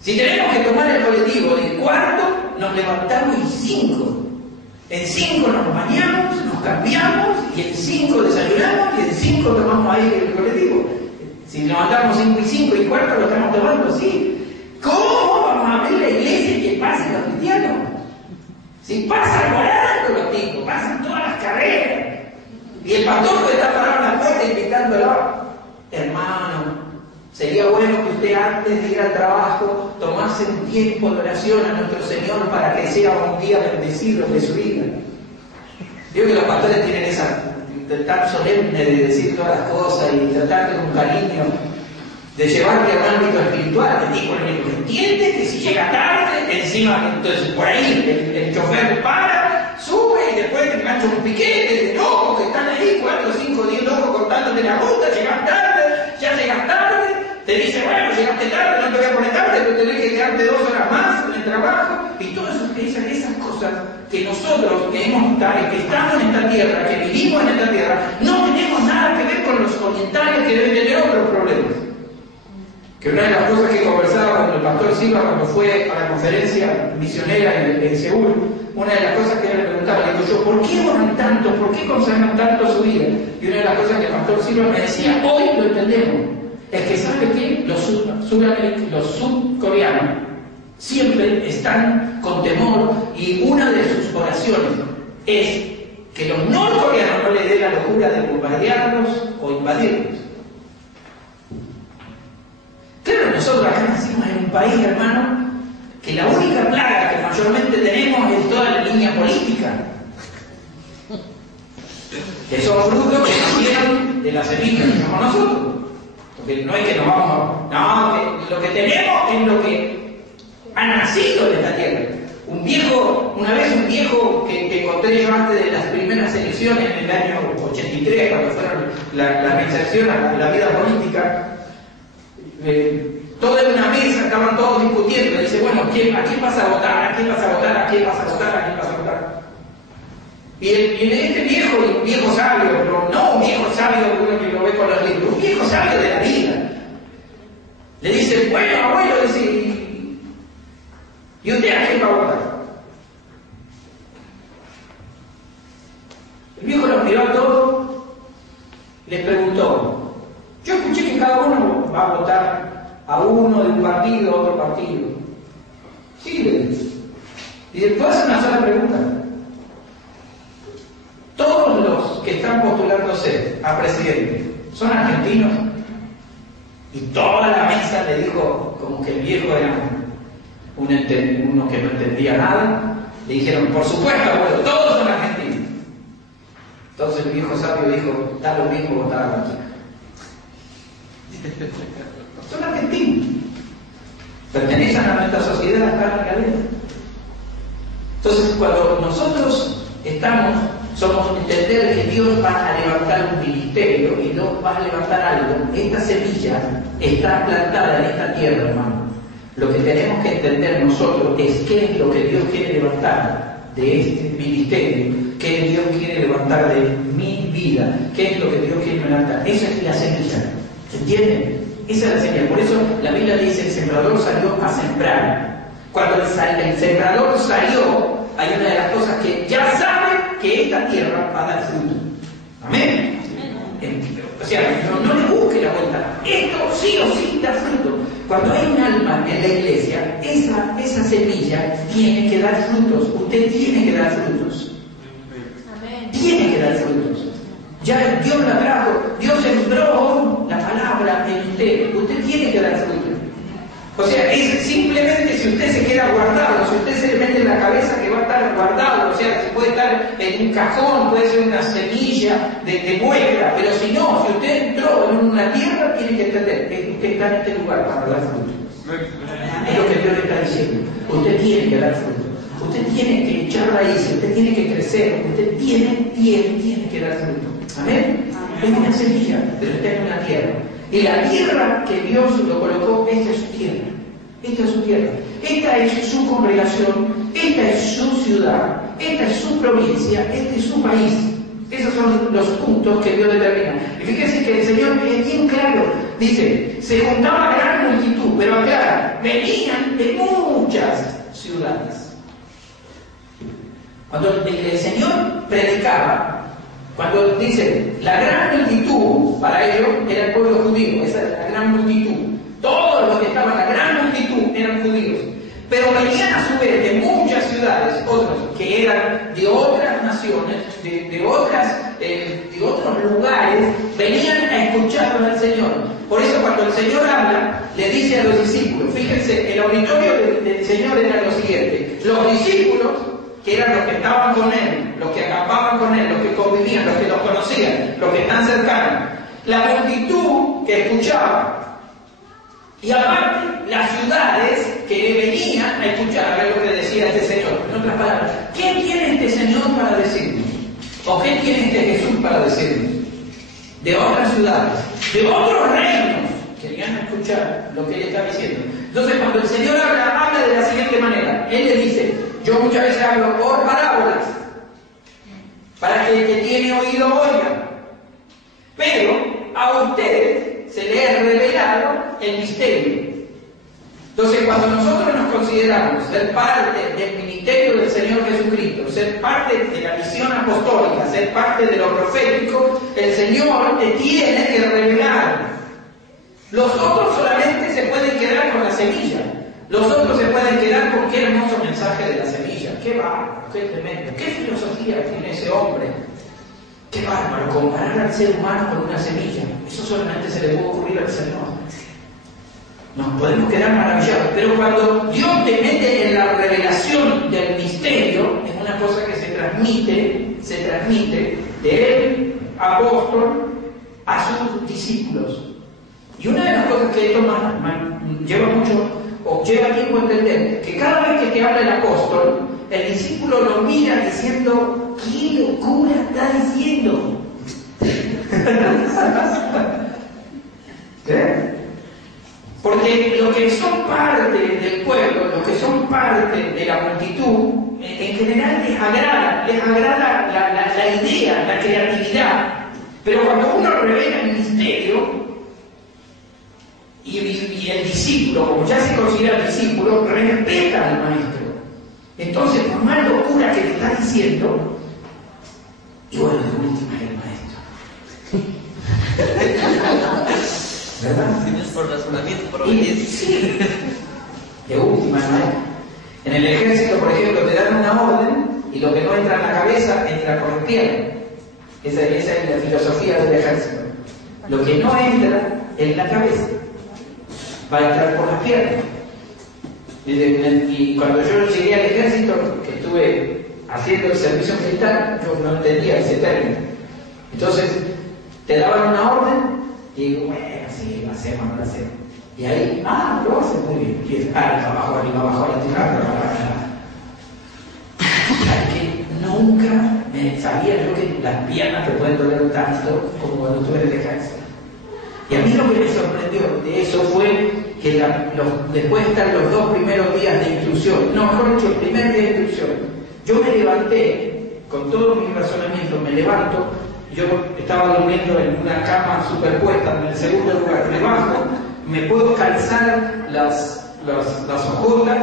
Si tenemos que tomar el colectivo de 4, nos levantamos en 5. En 5 nos bañamos, nos cambiamos, y en 5 desayunamos, y en 5 tomamos ahí el colectivo. Si levantamos 5 y 5 y cuarto, lo estamos tomando, sí. ¿Cómo vamos a abrir la iglesia y que pasen los cristianos? Si pasan volando los tipos, pasan todas las carreras. Y el pastor puede estar parado en la puerta invitándolo. Hermano, sería bueno que usted antes de ir al trabajo tomase un tiempo de oración a nuestro Señor para que sea un día bendecido de su vida. Digo que los pastores tienen esa tan solemne de decir todas las cosas y tratarte con cariño, de llevarte a un ámbito espiritual. El tipo entiende que si llega tarde, encima, entonces por ahí el chofer para, sube y después te engancha un piquete de locos que están ahí, 4, 5, 10 locos cortándote la ruta, llegas tarde, te dice, bueno, llegaste tarde, no te voy a poner tarde, pero tenés que quedarte 2 horas más en el trabajo, y todas esas cosas que nosotros que estamos en esta tierra, que vivimos en esta tierra, no tenemos nada que ver con los orientales que deben tener otros problemas. Que una de las cosas que conversaba con el pastor Silva cuando fue a la conferencia misionera en Seúl, una de las cosas que él le preguntaba, le digo yo, ¿por qué oran tanto? ¿Por qué consagran tanto su vida? Y una de las cosas que el pastor Silva me decía, hoy lo entendemos. es que sabe que los sudcoreanos siempre están con temor y una de sus oraciones es que los norcoreanos no le den la locura de bombardearlos o invadirlos. Claro, nosotros acá nacimos en un país, hermano, que la única plaga que mayormente tenemos es toda la línea política. Que son frutos que nacieron de la semilla que somos nosotros. Porque no es que nos vamos a... No, que lo que tenemos es lo que ha nacido de esta tierra. Una vez un viejo que encontré yo antes de las primeras elecciones en el año 83, cuando fueron la reinserción a la vida política, toda en una mesa estaban todos discutiendo. Dice, bueno, ¿a quién vas a votar? ¿A quién vas a votar? ¿A quién vas a votar? ¿A quién vas a votar? Y este viejo, un viejo sabio, pero no un viejo sabio que lo ve con los libros, un viejo sabio de la vida, le dice, bueno, abuelo, dice, ¿y usted a quién va a votar? El viejo los miró a todos, les preguntó, yo escuché que cada uno va a votar a uno de un partido, a otro partido. Sí, le dice. Y después hace una sola pregunta. Todos los que están postulándose a presidente son argentinos. Y toda la mesa le dijo, como que el viejo era uno que no entendía nada, le dijeron, por supuesto, abuelo, todos son argentinos. Entonces el viejo sabio dijo, da lo mismo votar a cualquiera. Son argentinos. Pertenecen a nuestra sociedad, acá en la cadena. Entonces, cuando nosotros somos entender que Dios va a levantar un ministerio y Dios va a levantar algo, esta semilla está plantada en esta tierra, hermano. Lo que tenemos que entender nosotros es qué es lo que Dios quiere levantar de este ministerio, qué Dios quiere levantar de mi vida, qué es lo que Dios quiere levantar. Esa es la semilla, ¿se entiende? Esa es la semilla. Por eso la Biblia dice, el sembrador salió a sembrar. Cuando el sembrador salió, hay una de las cosas que ya sabe que esta tierra va a dar fruto. Amén. O sea, no le busque la vuelta. Esto sí o sí da fruto. Cuando hay un alma en la iglesia, esa semilla tiene que dar frutos. Usted tiene que dar frutos. Amén. Tiene que dar frutos. Ya Dios la trajo, Dios sembró la palabra en usted. Usted tiene que dar frutos. O sea, es simplemente si usted se queda guardado, si usted se le mete en la cabeza que va a estar guardado, o sea, puede estar en un cajón, puede ser una semilla de muestra, pero si no, si usted entró en una tierra, tiene que entender que usted está en este lugar para dar fruto. Es lo que Dios le está diciendo. Usted tiene que dar fruto. Usted tiene que echar raíces, usted tiene que crecer, usted tiene que dar fruto. Amén. Es una semilla, pero está en una tierra. Y la tierra que Dios lo colocó, esta es su tierra. Esta es su tierra. Esta es su congregación, esta es su ciudad, esta es su provincia, este es su país. Esos son los puntos que Dios determina. Y fíjense que el Señor es bien claro. Dice, se juntaba gran multitud, pero acá venían de muchas ciudades. Cuando el Señor predicaba, cuando dice la gran multitud, para ellos era el pueblo judío, esa es la gran multitud. Todos los que estaban en la gran multitud eran judíos. Pero venían a su vez de muchas ciudades, otros que eran de otras naciones, de otros lugares, venían a escucharlo al Señor. Por eso cuando el Señor habla, le dice a los discípulos, fíjense, el auditorio del Señor era lo siguiente: los discípulos, que eran los que estaban con Él, los que acampaban con Él, los que convivían, los que los conocían, los que están cercanos, la multitud que escuchaba, y aparte las ciudades que venían a escuchar, a ver lo que decía este Señor. En otras palabras, ¿qué tiene este Señor para decirnos? ¿O qué tiene este Jesús para decirnos? De otras ciudades, de otros reinos, querían escuchar lo que Él está diciendo. Entonces cuando el Señor habla de la siguiente manera, Él le dice, yo muchas veces hablo por parábolas, para que el que tiene oído oiga, pero a ustedes se le ha revelado el misterio. Entonces cuando nosotros nos consideramos ser parte del ministerio del Señor Jesucristo, ser parte de la misión apostólica, ser parte de lo profético, el Señor te tiene que revelar. Los otros solamente se pueden quedar con la semilla. Los otros se pueden quedar con qué hermoso mensaje de la semilla. Qué bárbaro, qué tremendo, qué filosofía tiene ese hombre. Qué bárbaro, comparar al ser humano con una semilla. Eso solamente se le puede ocurrir al Señor. Nos podemos quedar maravillados, pero cuando Dios te mete en la revelación del misterio, es una cosa que se transmite del apóstol a sus discípulos. Y una de las cosas que esto lleva mucho, o lleva tiempo a entender, que cada vez que te habla el apóstol, el discípulo lo mira diciendo, ¿qué locura está diciendo? ¿Eh? Porque los que son parte del pueblo, los que son parte de la multitud, en general les agrada la idea, la creatividad. Pero cuando uno revela el misterio, y el discípulo, como ya se considera discípulo, respeta al maestro. Entonces, por más locura que le está diciendo, y bueno, de última es el maestro. ¿Verdad? Tienes por razonamiento, por obediencia. Sí. De última, ¿no? En el ejército, por ejemplo, te dan una orden y lo que no entra en la cabeza entra por las piernas. Esa es la filosofía del ejército. Lo que no entra en la cabeza va a entrar por las piernas. Y cuando yo llegué al ejército, que estuve haciendo el servicio militar, yo no entendía ese término. Entonces, te daban una orden y digo, bueno, sí, lo hacemos. Y ahí, lo hace muy bien. Y abajo, arriba, abajo, la tierra, que nunca sabía yo que las piernas te pueden doler tanto como cuando tú eres de ejército. Y a mí lo que me sorprendió de eso fue que después están los 2 primeros días de instrucción, no, mejor dicho, el primer día de instrucción. Yo me levanté, con todo mi razonamiento, me levanto, yo estaba durmiendo en una cama superpuesta en el segundo lugar, me bajo, me puedo calzar las hojotas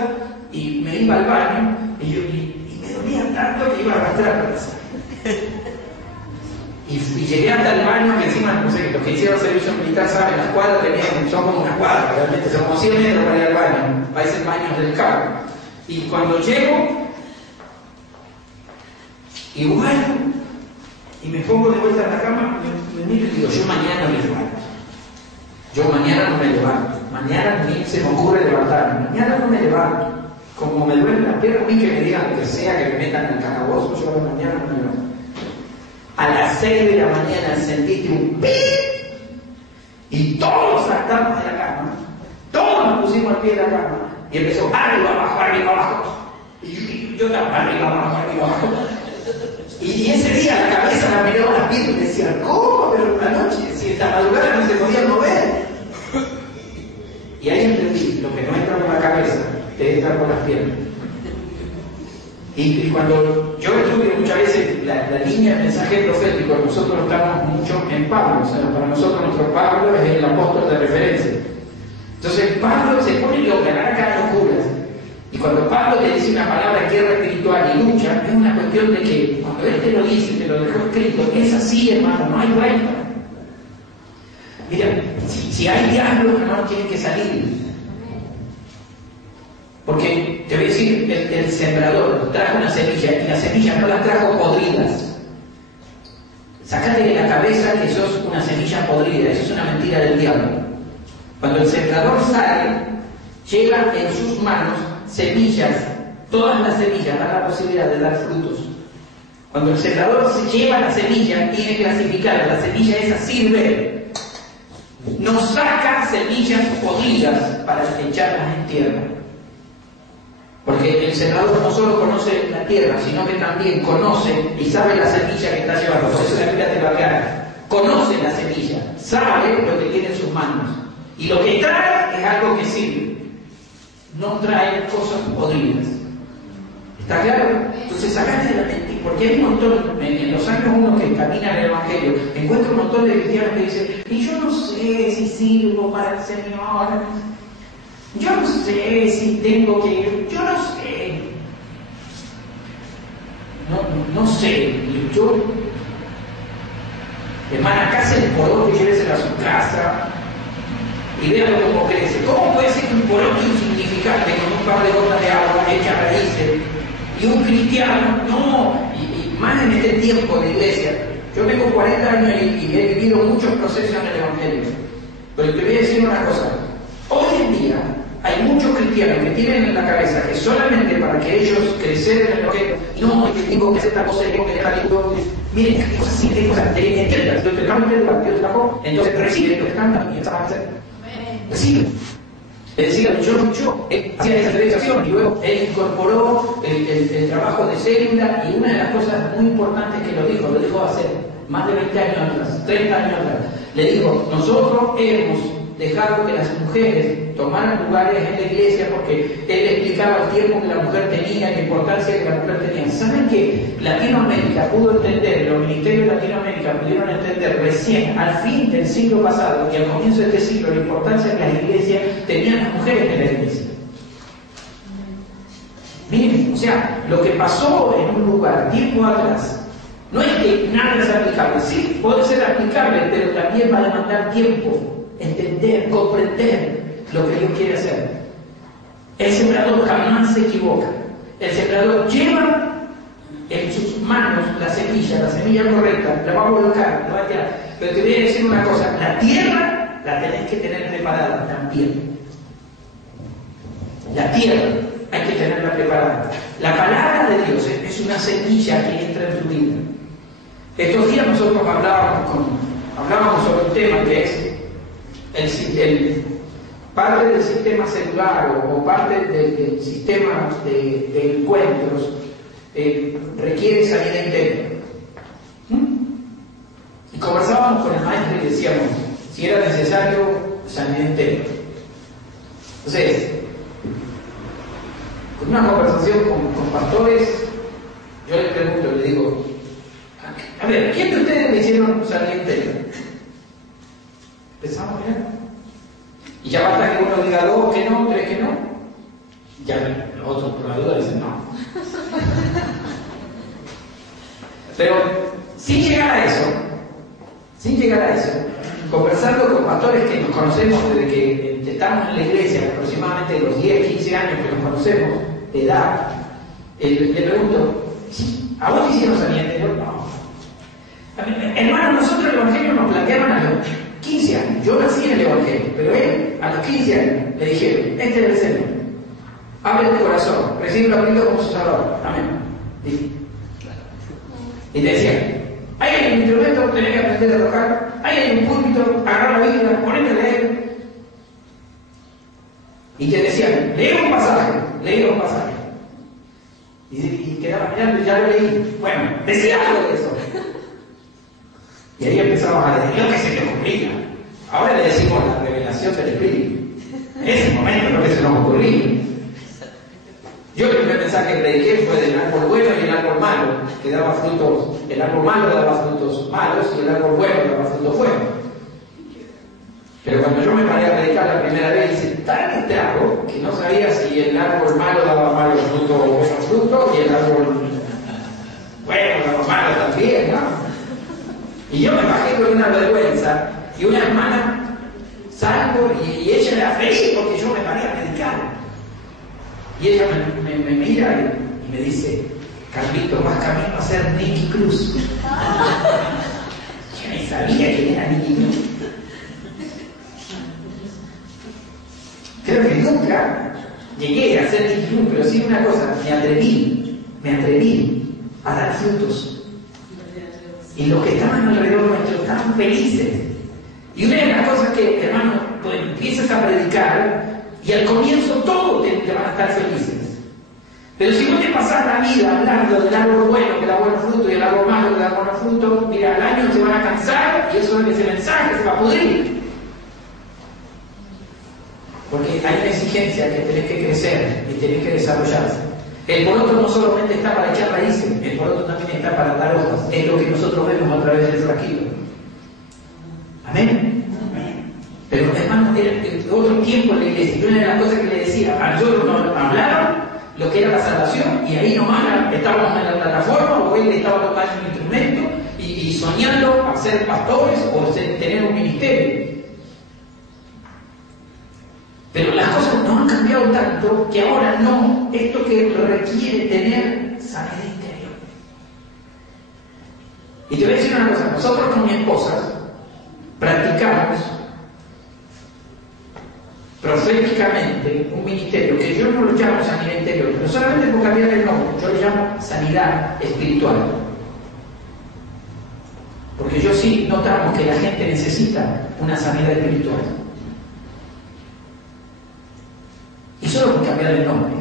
y me iba al baño y me dolía tanto que iba a arrastrar la cabeza. Y llegué hasta el baño, que encima, no sé, los que hicieron servicio militar saben, las cuadras son como unas cuadras, realmente, son como 100 metros para ir al baño, parecen baños del carro. Y cuando llego, igual, y me pongo de vuelta en la cama, me miro y digo, yo mañana me levanto. Yo mañana no me levanto. Mañana ni se me ocurre levantarme. Mañana no me levanto. Como me duele la pierna, a mí que me digan que sea, que me metan en el calabozo, yo mañana no me levanto. A las 6 de la mañana sentiste un pip y todos saltamos de la cama, todos nos pusimos al pie de la cama y empezó arriba, abajo. Y yo estaba arriba, abajo. Y ese día la cabeza la miraba a las piernas y decía, ¿cómo? Pero la noche, si esta madrugada no se podía mover. Y ahí entendí, lo que no entra por la cabeza, te entra por las piernas. Y cuando yo estudio muchas veces la línea del mensaje profético, nosotros estamos mucho en Pablo, o sea, para nosotros nuestro Pablo es el apóstol de referencia. Entonces Pablo se pone a ganar cada locuras. Y cuando Pablo te dice una palabra de guerra espiritual y lucha, es una cuestión de que cuando él te lo dice, te lo dejó escrito, es así, hermano, no hay vuelta. Mira, si hay diablos, hermano, tienen que salir. Porque te voy a decir, el sembrador trajo una semilla y las semillas no las trajo podridas. Sácate de la cabeza que sos una semilla podrida, eso es una mentira del diablo. Cuando el sembrador sale, lleva en sus manos semillas, todas las semillas dan la posibilidad de dar frutos. Cuando el sembrador se lleva la semilla, tiene clasificada, la semilla esa sirve, no saca semillas podridas para echarlas en tierra. Porque el sembrador no solo conoce la tierra, sino que también conoce y sabe la semilla que está llevando. Por eso la Biblia te lo aclara. Conoce la semilla, sabe lo que tiene en sus manos. Y lo que trae es algo que sirve. No trae cosas podridas. ¿Está claro? Entonces sacate de la mente, porque hay un montón, en los años uno que camina en el Evangelio, encuentra un montón de cristianos que dicen, y yo no sé si sirvo para el Señor. Yo no sé si tengo que ir, yo no sé. No sé. Yo, hermana, acá se el podó que llévesela a su casa. y véanlo cómo crece. ¿Cómo puede ser que un poroto insignificante con un par de gotas de agua echa raíces y un cristiano, no, y más en este tiempo de iglesia? Yo tengo 40 años y he vivido muchos procesos en el Evangelio, pero te voy a decir una cosa. Hoy en día hay muchos cristianos que tienen en la cabeza que solamente para que ellos crecer en el Evangelio, no, yo tengo que hacer esta cosa, tengo que dejar esto. Miren, hay cosas así, hay cosas, entiendas, Dios te trajo, Dios te trajo, entonces recibe, Dios te canta y empiezas a hacer. Recibe. Es decir, yo hacía esa diferenciación y luego él incorporó el trabajo de célula, y una de las cosas muy importantes que lo dijo hace más de 20 años atrás, 30 años atrás. Le dijo, nosotros hemos dejado que las mujeres tomaran lugares en la iglesia porque él explicaba el tiempo que la mujer tenía, la importancia que la mujer tenía. ¿Saben que Latinoamérica pudo entender, los ministerios de Latinoamérica pudieron entender recién, al fin del siglo pasado y al comienzo de este siglo, la importancia que las iglesias tenían las mujeres en la iglesia? Miren, o sea, lo que pasó en un lugar tiempo atrás, no es que nada es aplicable, sí, puede ser aplicable, pero también va a demandar tiempo, entender, comprender lo que Dios quiere hacer. El sembrador jamás se equivoca. El sembrador lleva en sus manos la semilla correcta, la va a volcar, la va a tirar. Pero te voy a decir una cosa, la tierra la tenés que tener preparada también. La tierra hay que tenerla preparada. La palabra de Dios es una semilla que entra en tu vida. Estos días nosotros hablábamos sobre un tema que es parte del sistema celular o parte del sistema de encuentros requiere sanidad interna. Y conversábamos con el maestro y decíamos si era necesario sanidad interna. Entonces, con una conversación con pastores, yo les pregunto, les digo, a ver, ¿quién de ustedes le hicieron sanidad interna? Empezamos a mirar. Y ya basta que uno diga 2 que no, 3 que no. Ya los otros por la duda dicen no. Pero sin llegar a eso, conversando con pastores que nos conocemos desde que estamos en la iglesia, aproximadamente los 10, 15 años que nos conocemos de edad, le pregunto, ¿a vos te hicieron sanidad interior? No. Hermano, nosotros el Evangelio nos plantearon a los 15 años. Yo nací en el Evangelio, pero él a los 15 años le dijeron, este es el Señor. Abre tu corazón, recibe a Cristo como su Salvador. Amén. Y te decían, ahí hay un instrumento, tenés que aprender a tocar, ahí hay un púlpito, agarrar la Biblia, ponete a leer. Y te decían, lee un pasaje. Y quedaba mirando y ya lo leí. Bueno, decía algo de eso. Y ahí empezamos a decir, lo que se te ocurría. Ahora le decimos la revelación del Espíritu. En ese momento lo que se nos ocurría. Yo el primer mensaje que prediqué fue del árbol bueno y el árbol malo, que daba frutos, el árbol malo daba frutos malos y el árbol bueno daba frutos buenos. Pero cuando yo me paré a predicar la primera vez, hice tan estrago que no sabía si el árbol malo daba malos frutos o buenos frutos y el árbol bueno daba malos también, ¿no? Y yo me bajé con una vergüenza y una hermana salgo y ella era feliz porque yo me paré a predicar. Y ella me mira y me dice, Carlito, vas camino a ser Nicky Cruz. Yo ni sabía quién era Nicky Cruz. Creo que nunca llegué a ser Nicky Cruz, pero sí una cosa, me atreví a dar frutos. Y los que estaban alrededor nuestro estaban felices. Y una de las cosas que, hermano, pues empiezas a predicar y al comienzo todos te van a estar felices. Pero si no te pasas la vida hablando del árbol bueno que da buenos frutos y el árbol malo que da buenos frutos, mira, al año se van a cansar y ese mensaje se va a pudrir. Porque hay una exigencia que tenés que crecer y tenés que desarrollarse. El poroto no solamente está para echar raíces, el poroto también está para dar hojas. Es lo que nosotros vemos a través del frasquito. Amén. Pero hermano, era otro tiempo en la iglesia. Y una de las cosas que le decía, a nosotros nos hablaban lo que era la salvación, y ahí nomás estábamos en la plataforma, o él estaba tocando un instrumento y soñando a ser pastores o tener un ministerio. Pero las cosas no han cambiado tanto que ahora no, esto que requiere tener sanidad interior. Y te voy a decir una cosa, nosotros con mi esposa practicamos proféticamente un ministerio que yo no lo llamo sanidad interior, pero solamente por cambiar el nombre, yo lo llamo sanidad espiritual. Porque yo sí notamos que la gente necesita una sanidad espiritual. Y solo por cambiar el nombre.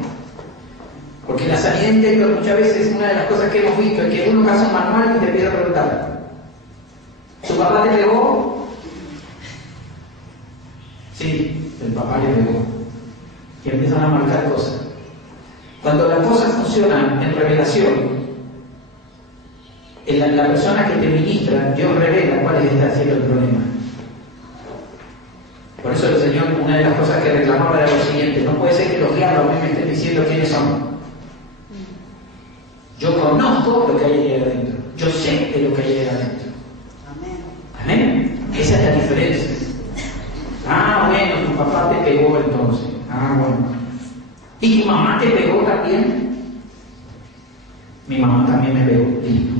Porque la sanidad interior muchas veces, una de las cosas que hemos visto es que uno pasa un manual y te pide preguntar: ¿su papá te pegó? Sí, el papá le pegó. Y empiezan a marcar cosas. Cuando las cosas funcionan en revelación, la persona que te ministra, Dios revela cuál está siendo el problema. Por eso el Señor, una de las cosas que reclamaba era lo siguiente: no puede ser que los diablos a mí me estén diciendo quiénes son. Yo conozco lo que hay ahí adentro. Yo sé de lo que hay ahí adentro. Amén. Esa es la diferencia. Ah, bueno, tu papá te pegó entonces. Ah, bueno. ¿Y tu mamá te pegó también? Mi mamá también me pegó. Listo.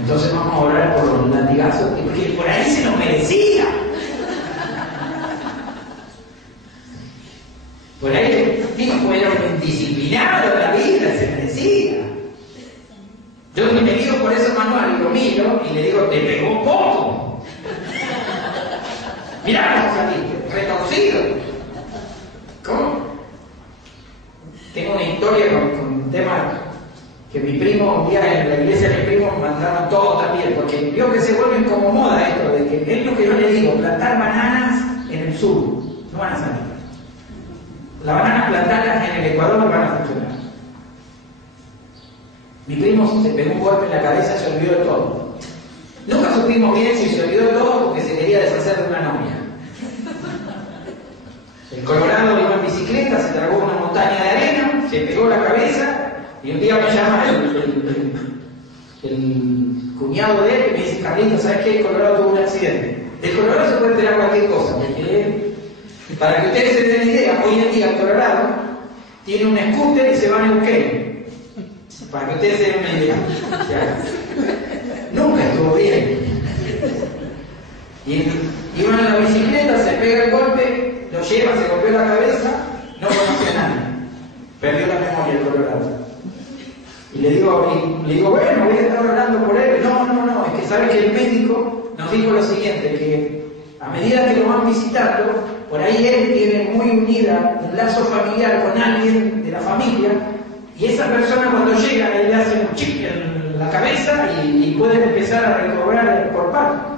Entonces vamos a orar por los latigazos, porque por ahí se los merecía. Por ahí el tipo era un indisciplinado de la vida, se merecía. Yo me miro por ese manual y lo miro y le digo: te pegó poco. Mirá cómo saliste, retorcido. ¿Cómo? Tengo una historia con un tema que mi primo, un día en la iglesia de mi primo, mandaron todo también, porque vio que se vuelven como moda esto, de que es lo que yo le digo: plantar bananas en el sur, no van a salir. Las bananas plantadas en el Ecuador no van a funcionar. Mi primo se pegó un golpe en la cabeza y se olvidó de todo. Nunca supimos bien si se olvidó de todo porque se quería deshacer de una novia. El Colorado iba en bicicleta, se tragó una montaña de arena, se pegó la cabeza y un día me llama el cuñado de él y me dice: Carlito, ¿sabes qué? El Colorado tuvo un accidente. Del Colorado se puede enterar cualquier cosa, porque para que ustedes se den idea, hoy en día el Colorado tiene un scooter y se va en Neuquén. Para que ustedes se den una idea. O sea, nunca estuvo bien. Y iba en la bicicleta, se pega el golpe, lo lleva, se golpeó la cabeza, no conoció a nadie. Perdió la memoria el Colorado. Y le digo, bueno, voy a estar hablando por él. No, es que sabe que el médico nos dijo lo siguiente, que a medida que lo van visitando, por ahí él tiene muy unida un lazo familiar con alguien de la familia, y esa persona cuando llega, él le hace un chip en la cabeza y puede empezar a recobrar por parte.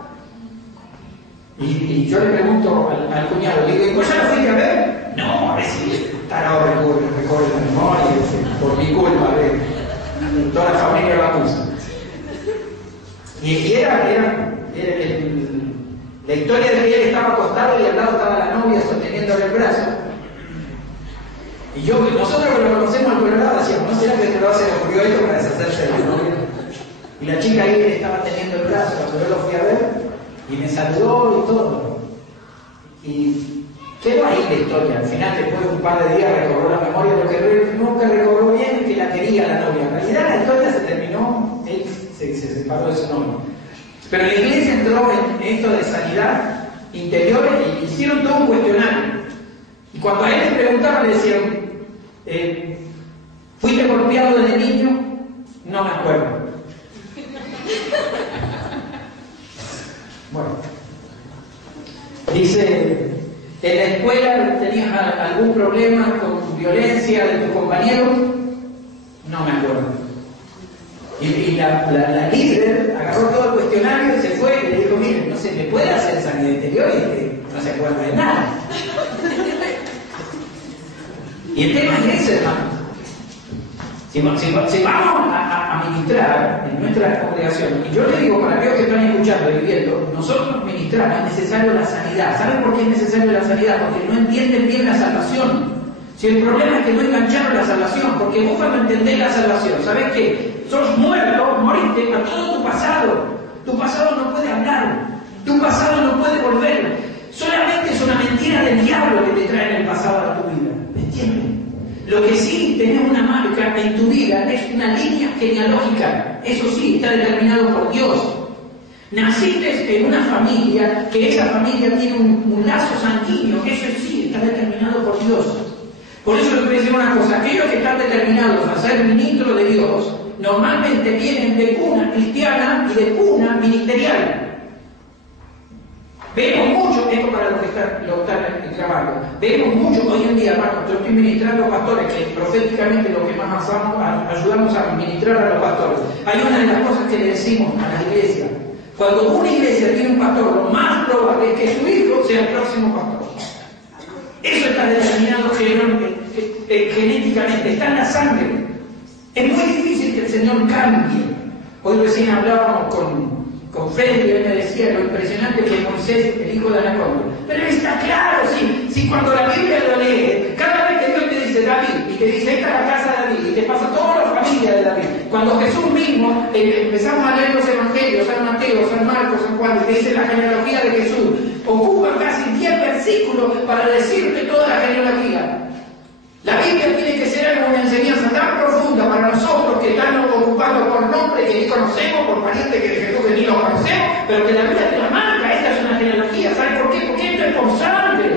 Y yo le pregunto al cuñado, le digo: ¿y vos ya lo fuiste a ver? No, a ver si tarado recorre la memoria, por mi culpa, a ver, toda la familia lo acusa. Y era la historia de que él estaba acostado y al lado estaba la novia sosteniéndole el brazo. Y nosotros que lo conocemos al Colorado decíamos: ¿no será que este lo se le ocurrió esto para deshacerse de la novia? Y la chica ahí le estaba teniendo el brazo, cuando yo lo fui a ver, y me saludó y todo. Y quedó ahí la historia. Al final, después de un par de días, recobró la memoria. Lo que nunca recobró bien es que la quería la novia. En realidad la historia se terminó, él se separó de su novia. Pero la iglesia entró en esto de sanidad interior y hicieron todo un cuestionario. Y cuando a él le preguntaban, le decían: ¿fuiste golpeado desde niño? No me acuerdo. Bueno, dice: ¿en la escuela tenías algún problema con violencia de tus compañeros? No me acuerdo. Y la líder agarró todo el cuestionario y se fue y le dijo: miren, no se me puede hacer sanidad interior y no se acuerda de nada. Y el tema es ese, hermano. Si vamos a ministrar en nuestra congregación, y yo le digo para aquellos que están escuchando y viendo, nosotros ministramos, es necesario la sanidad. ¿Saben por qué es necesario la sanidad? Porque no entienden bien la salvación. Si el problema es que no engancharon la salvación, porque vos cuando entendés la salvación, ¿sabés qué? Sos muerto, moriste a todo tu pasado. Tu pasado no puede hablar, tu pasado no puede volver. solamente es una mentira del diablo que te trae en el pasado a tu vida. ¿Me entiendes? Lo que sí tenés una marca en tu vida es una línea genealógica. Eso sí, está determinado por Dios. Naciste en una familia, que esa familia tiene un lazo sanguíneo, eso sí está determinado por Dios. Por eso les voy a decir una cosa, aquellos que están determinados a ser ministros de Dios, normalmente vienen de cuna cristiana y de cuna ministerial. Vemos mucho, esto para los que están grabando, vemos mucho hoy en día, hermano, yo estoy ministrando pastores, que proféticamente lo que más hacemos, ayudamos a ministrar a los pastores. Hay una de las cosas que le decimos a las iglesias: cuando una iglesia tiene un pastor, lo más probable es que su hijo sea el próximo pastor. Eso está determinado genéticamente, está en la sangre. Es muy difícil que el Señor cambie. Hoy recién hablábamos con Freddy, y él me decía lo impresionante que es Moisés, el hijo de Anaconda. Pero está claro, si cuando la Biblia lo lee, cada vez que Dios te dice David, y te dice esta es la casa de David, y te pasa toda la familia de David, cuando Jesús mismo, empezamos a leer los evangelios, San Mateo, San Marcos, San Juan, y te dice la genealogía de Jesús, ocupa casi 10 versículos para decirte toda la genealogía. La Biblia tiene que ser una enseñanza tan profunda para nosotros que están ocupados por nombres que ni conocemos, por parientes que de Jesús que ni los conocemos, pero que la Biblia te la marca. Esta es una genealogía. ¿Sabes por qué? Porque esto es por sangre.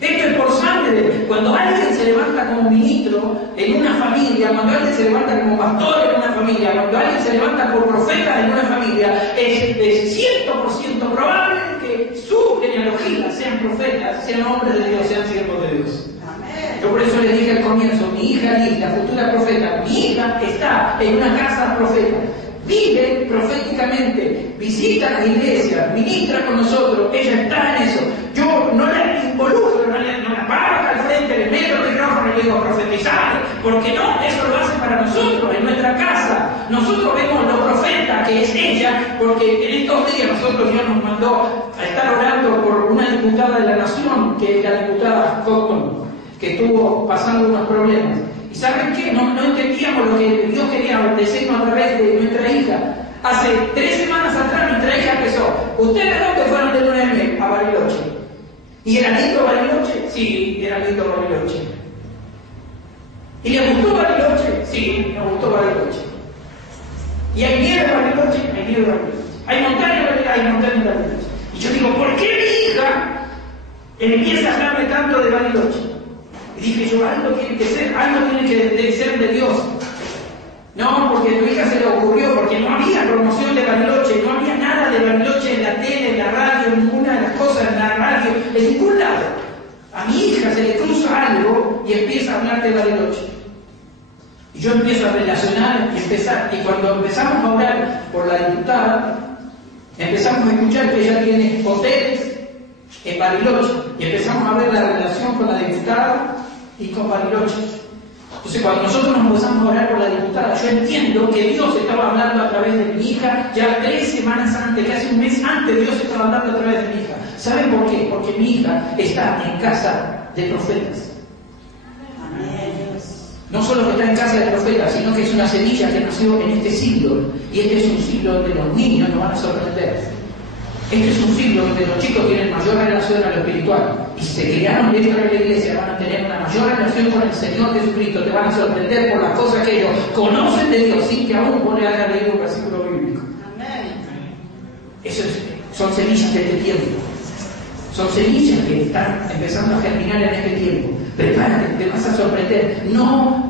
Esto es por sangre. Cuando alguien se levanta como ministro en una familia, cuando alguien se levanta como pastor en una familia, cuando alguien se levanta por profeta en una familia, es 100% probable que su genealogía sean profetas, sean hombres de Dios, sean siervos de Dios. Yo por eso les dije al comienzo, mi hija Liz, la futura profeta, mi hija está en una casa profeta, vive proféticamente, visita la iglesia, ministra con nosotros, ella está en eso. Yo no la involucro, no la paro acá al frente, le meto el micrófono y le digo profetizar, porque no, eso lo hace para nosotros, en nuestra casa. Nosotros vemos lo profeta que es ella, porque en estos días nosotros Dios nos mandó a estar orando por una diputada de la nación, que es la diputada Cotton, que estuvo pasando unos problemas. ¿Y saben qué? No entendíamos lo que Dios quería decirnos a través de nuestra hija. Hace 3 semanas atrás nuestra hija empezó: ¿ustedes dónde fueron de luna de miel? A Bariloche. ¿Y era lindo Bariloche? Sí, era lindo Bariloche. ¿Y les gustó Bariloche? Sí, nos gustó Bariloche. ¿Y hay nieve en Bariloche? Hay nieve en Bariloche. ¿Hay montaña en Bariloche? Hay montaña en Bariloche. Y yo digo, ¿por qué mi hija empieza a hablarme tanto de Bariloche? Y dije yo, algo tiene que ser, algo tiene que ser de Dios. No, porque a tu hija se le ocurrió, porque no había promoción de Bariloche, no había nada de Bariloche en la tele, en la radio, ninguna de las cosas en la radio, en ningún lado. A mi hija se le cruza algo y empieza a hablar de Bariloche. Y yo empiezo a relacionar y cuando empezamos a orar por la diputada, empezamos a escuchar que ella tiene hoteles en Bariloche y empezamos a ver la relación con la diputada y con Bariloche. Entonces cuando nosotros nos empezamos a orar por la diputada, yo entiendo que Dios estaba hablando a través de mi hija ya 3 semanas antes, casi un mes antes, Dios estaba hablando a través de mi hija. ¿Saben por qué? Porque mi hija está en casa de profetas. No solo que está en casa de profetas, sino que es una semilla que nació en este siglo, y este es un siglo donde los niños nos van a sorprender. Este es un siglo donde los chicos tienen mayor relación a lo espiritual y si se criaron dentro de la iglesia van a tener una mayor relación con el Señor Jesucristo, te van a sorprender por las cosas que ellos conocen de Dios sin que aún vos le hayas leído un versículo bíblico. Eso son semillas de este tiempo. Son semillas que están empezando a germinar en este tiempo. Prepárate, te vas a sorprender. No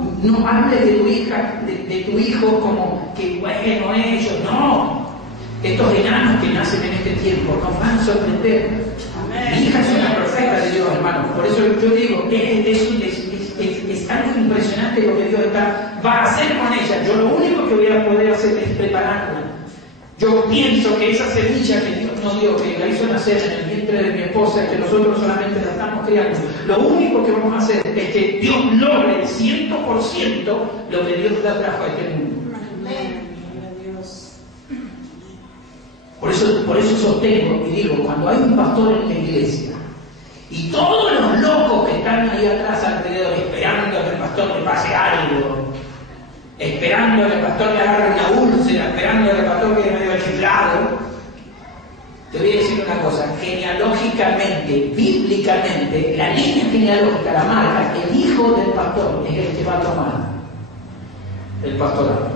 hables de tu hija, de tu hijo como que bueno ellos, no. Estos enanos que nacen en este tiempo nos van a sorprender. Mi hija es una profeta de Dios, hermano. Por eso yo digo, es algo impresionante lo que Dios va a hacer con ella. Yo lo único que voy a poder hacer es prepararla. Yo pienso que esa semilla que Dios nos dio, que la hizo nacer en el vientre de mi esposa, que nosotros solamente la estamos criando, lo único que vamos a hacer es que Dios logre 100% lo que Dios la trajo a este mundo. Por eso sostengo y digo, cuando hay un pastor en la iglesia y todos los locos que están ahí atrás alrededor esperando a que el pastor le pase algo, esperando a que el pastor le agarre una úlcera, esperando a que el pastor quede medio chiflado, Te voy a decir una cosa, genealógicamente, bíblicamente, la línea genealógica la marca el hijo del pastor, es el que va a tomar el pastorado.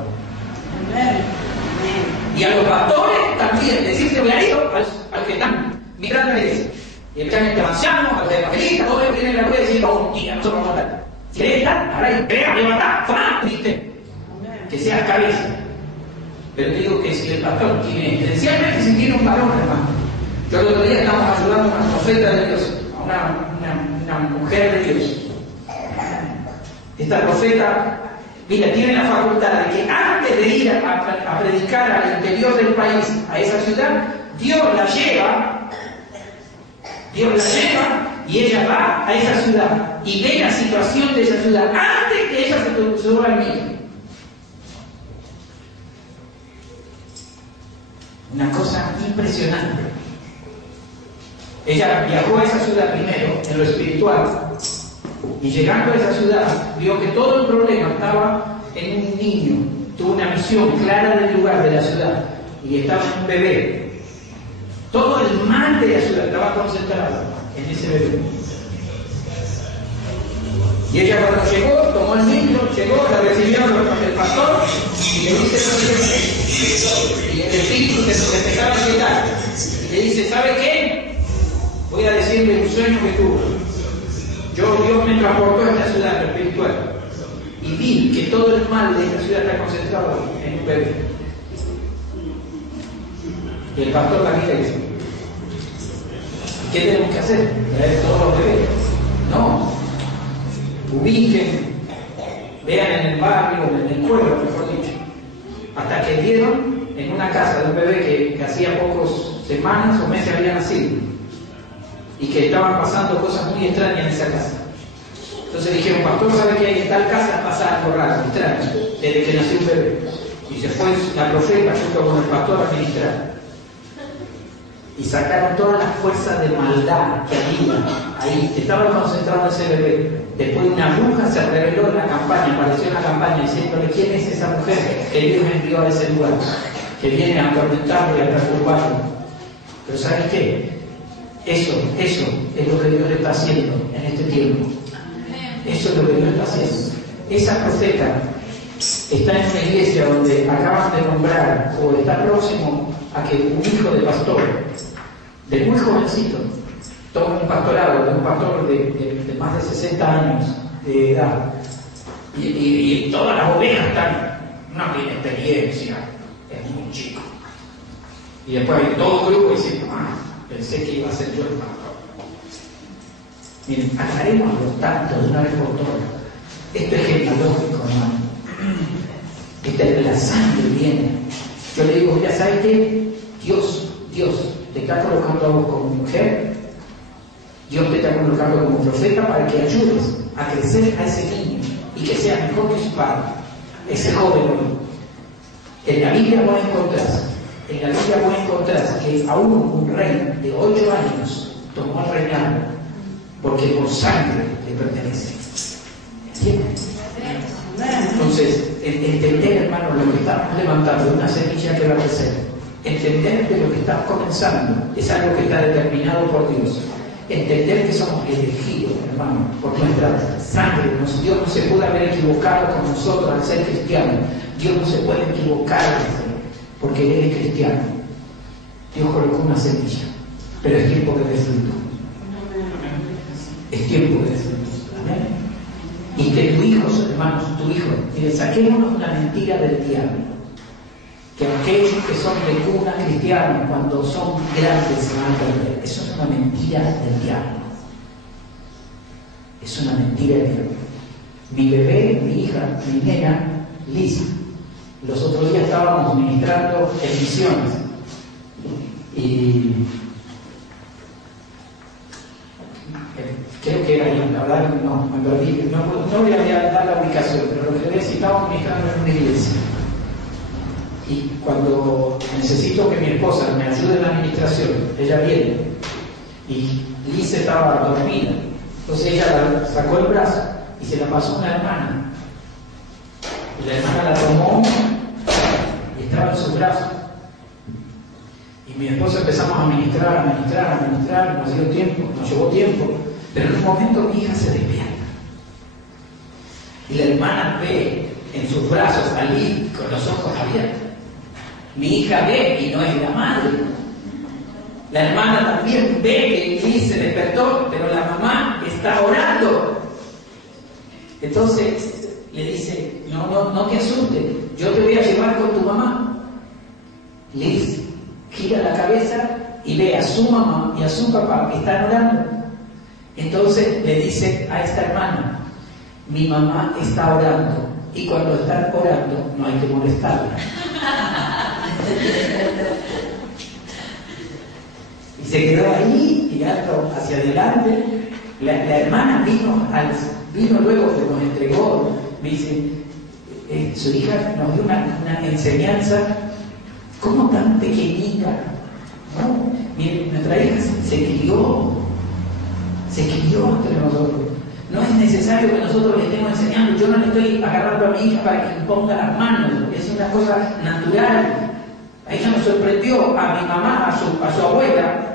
Y a los pastores también, decirte voy a ir a los que están mirando la iglesia. Y el que están ancianos, a los evangelistas, todos los que tienen la rueda y dicen, un día, nosotros vamos a estar. Si querés estar, ahora crea, levantá, tomá, ¿viste? Que seas cabeza. Pero te digo que si el pastor tiene, esencialmente si tiene un varón, hermano. Yo el otro día estábamos ayudando a una profeta de Dios, a una mujer de Dios. Esta profeta, mira, tiene la facultad de que antes de ir a predicar al interior del país, a esa ciudad, Dios la lleva y ella va a esa ciudad y ve la situación de esa ciudad antes que ella se suba al mío. Una cosa impresionante. Ella viajó a esa ciudad primero en lo espiritual y llegando a esa ciudad vio que todo el problema estaba en un niño. Tuvo una visión clara del lugar de la ciudad y estaba en un bebé. Todo el mal de la ciudad estaba concentrado en ese bebé. Y ella cuando llegó, tomó el niño, llegó, la recibió el pastor y le dice, y el espíritu se empezaba a quietar. Y le dice, ¿sabe qué? Voy a decirle un sueño que tuve. Dios me transportó a esta ciudad espiritual y vi que todo el mal de esta ciudad está concentrado en un bebé. Y el pastor la mira y dice, ¿qué tenemos que hacer? ¿Traer todos los bebés? No. Ubiquen, vean en el barrio, en el pueblo, mejor dicho, hasta que dieron en una casa de un bebé que hacía pocas semanas o meses había nacido y que estaban pasando cosas muy extrañas en esa casa. Entonces dijeron, pastor, ¿sabe que hay en tal casa pasa algo raro, extraño, desde que nació un bebé? Y se fue la profeta junto con el pastor a ministrar. Y sacaron todas las fuerzas de maldad que había ahí, que estaban concentrados en ese bebé. Después una bruja se reveló en la campaña, apareció en la campaña diciéndole quién es esa mujer que Dios envió a ese lugar, que viene a atormentarlo y a perturbarlo. Pero ¿sabes qué? Eso es lo que Dios le está haciendo en este tiempo. Eso es lo que Dios está haciendo. Esa profeta está en una iglesia donde acaban de nombrar o está próximo a que un hijo de pastor, de muy jovencito, toma un pastorado, de un pastor de más de 60 años de edad. Y todas las ovejas no tienen experiencia, es muy chico. Y después hay todo el grupo diciendo, pensé que iba a ser yo el pastor. Miren, aclaremos los tantos de una vez por todas. Esto es genealógico, hermano. La sangre viene. Yo le digo, ya sabes qué, Dios te está colocando a vos como mujer, Dios te está colocando como profeta para que ayudes a crecer a ese niño y que sea mejor que su padre, ese joven hoy. En la Biblia vos encontrás que aún un rey de 8 años tomó el reinado porque por sangre le pertenece. ¿Entiendes? Entonces, entender, hermano, lo que estamos levantando, una semilla que va a crecer, entender que lo que estamos comenzando es algo que está determinado por Dios, entender que somos elegidos, hermano, por nuestra sangre. Dios no se puede haber equivocado con nosotros al ser cristiano. Dios no se puede equivocar porque Él es cristiano. Dios colocó una semilla, pero es tiempo que dé fruto. Es tiempo que dé fruto. Amén. Y que tu hijo, hermanos, mire, saquémonos una mentira del diablo. Que aquellos que son de cuna cristiana, cuando son grandes, se van a perder. Eso es una mentira del diablo. Es una mentira del diablo. Mi bebé, mi hija, mi nena, Liz, los otros días estábamos ministrando en misiones. Y creo que era yo, la verdad no, me perdí, no voy a dar la ubicación, pero lo que le voy a decir, estábamos ministrando en una iglesia. Y cuando necesito que mi esposa me ayude en la administración, ella viene y Liz estaba dormida, entonces ella la sacó el brazo y se la pasó a una hermana y la hermana la tomó y estaba en sus brazos Y mi esposa empezamos a ministrar, nos dio tiempo, nos llevó tiempo, pero en un momento mi hija se despierta. Y la hermana ve en sus brazos a Liz con los ojos abiertos. Mi hija ve y no es la madre. La hermana también ve que Liz se despertó, pero la mamá está orando. Entonces le dice, no te asustes, yo te voy a llevar con tu mamá. Liz gira la cabeza y ve a su mamá y a su papá que están orando. Entonces le dice a esta hermana, mi mamá está orando y cuando están orando no hay que molestarla. Y se quedó ahí mirando hacia adelante. La hermana vino luego que nos entregó, me dice, su hija nos dio una enseñanza, como tan pequeñita, ¿no? Miren, nuestra hija se crió entre nosotros. No es necesario que nosotros le estemos enseñando. Yo no le estoy agarrando a mi hija para que le ponga las manos, es una cosa natural. A ella nos sorprendió, a mi mamá, a su abuela,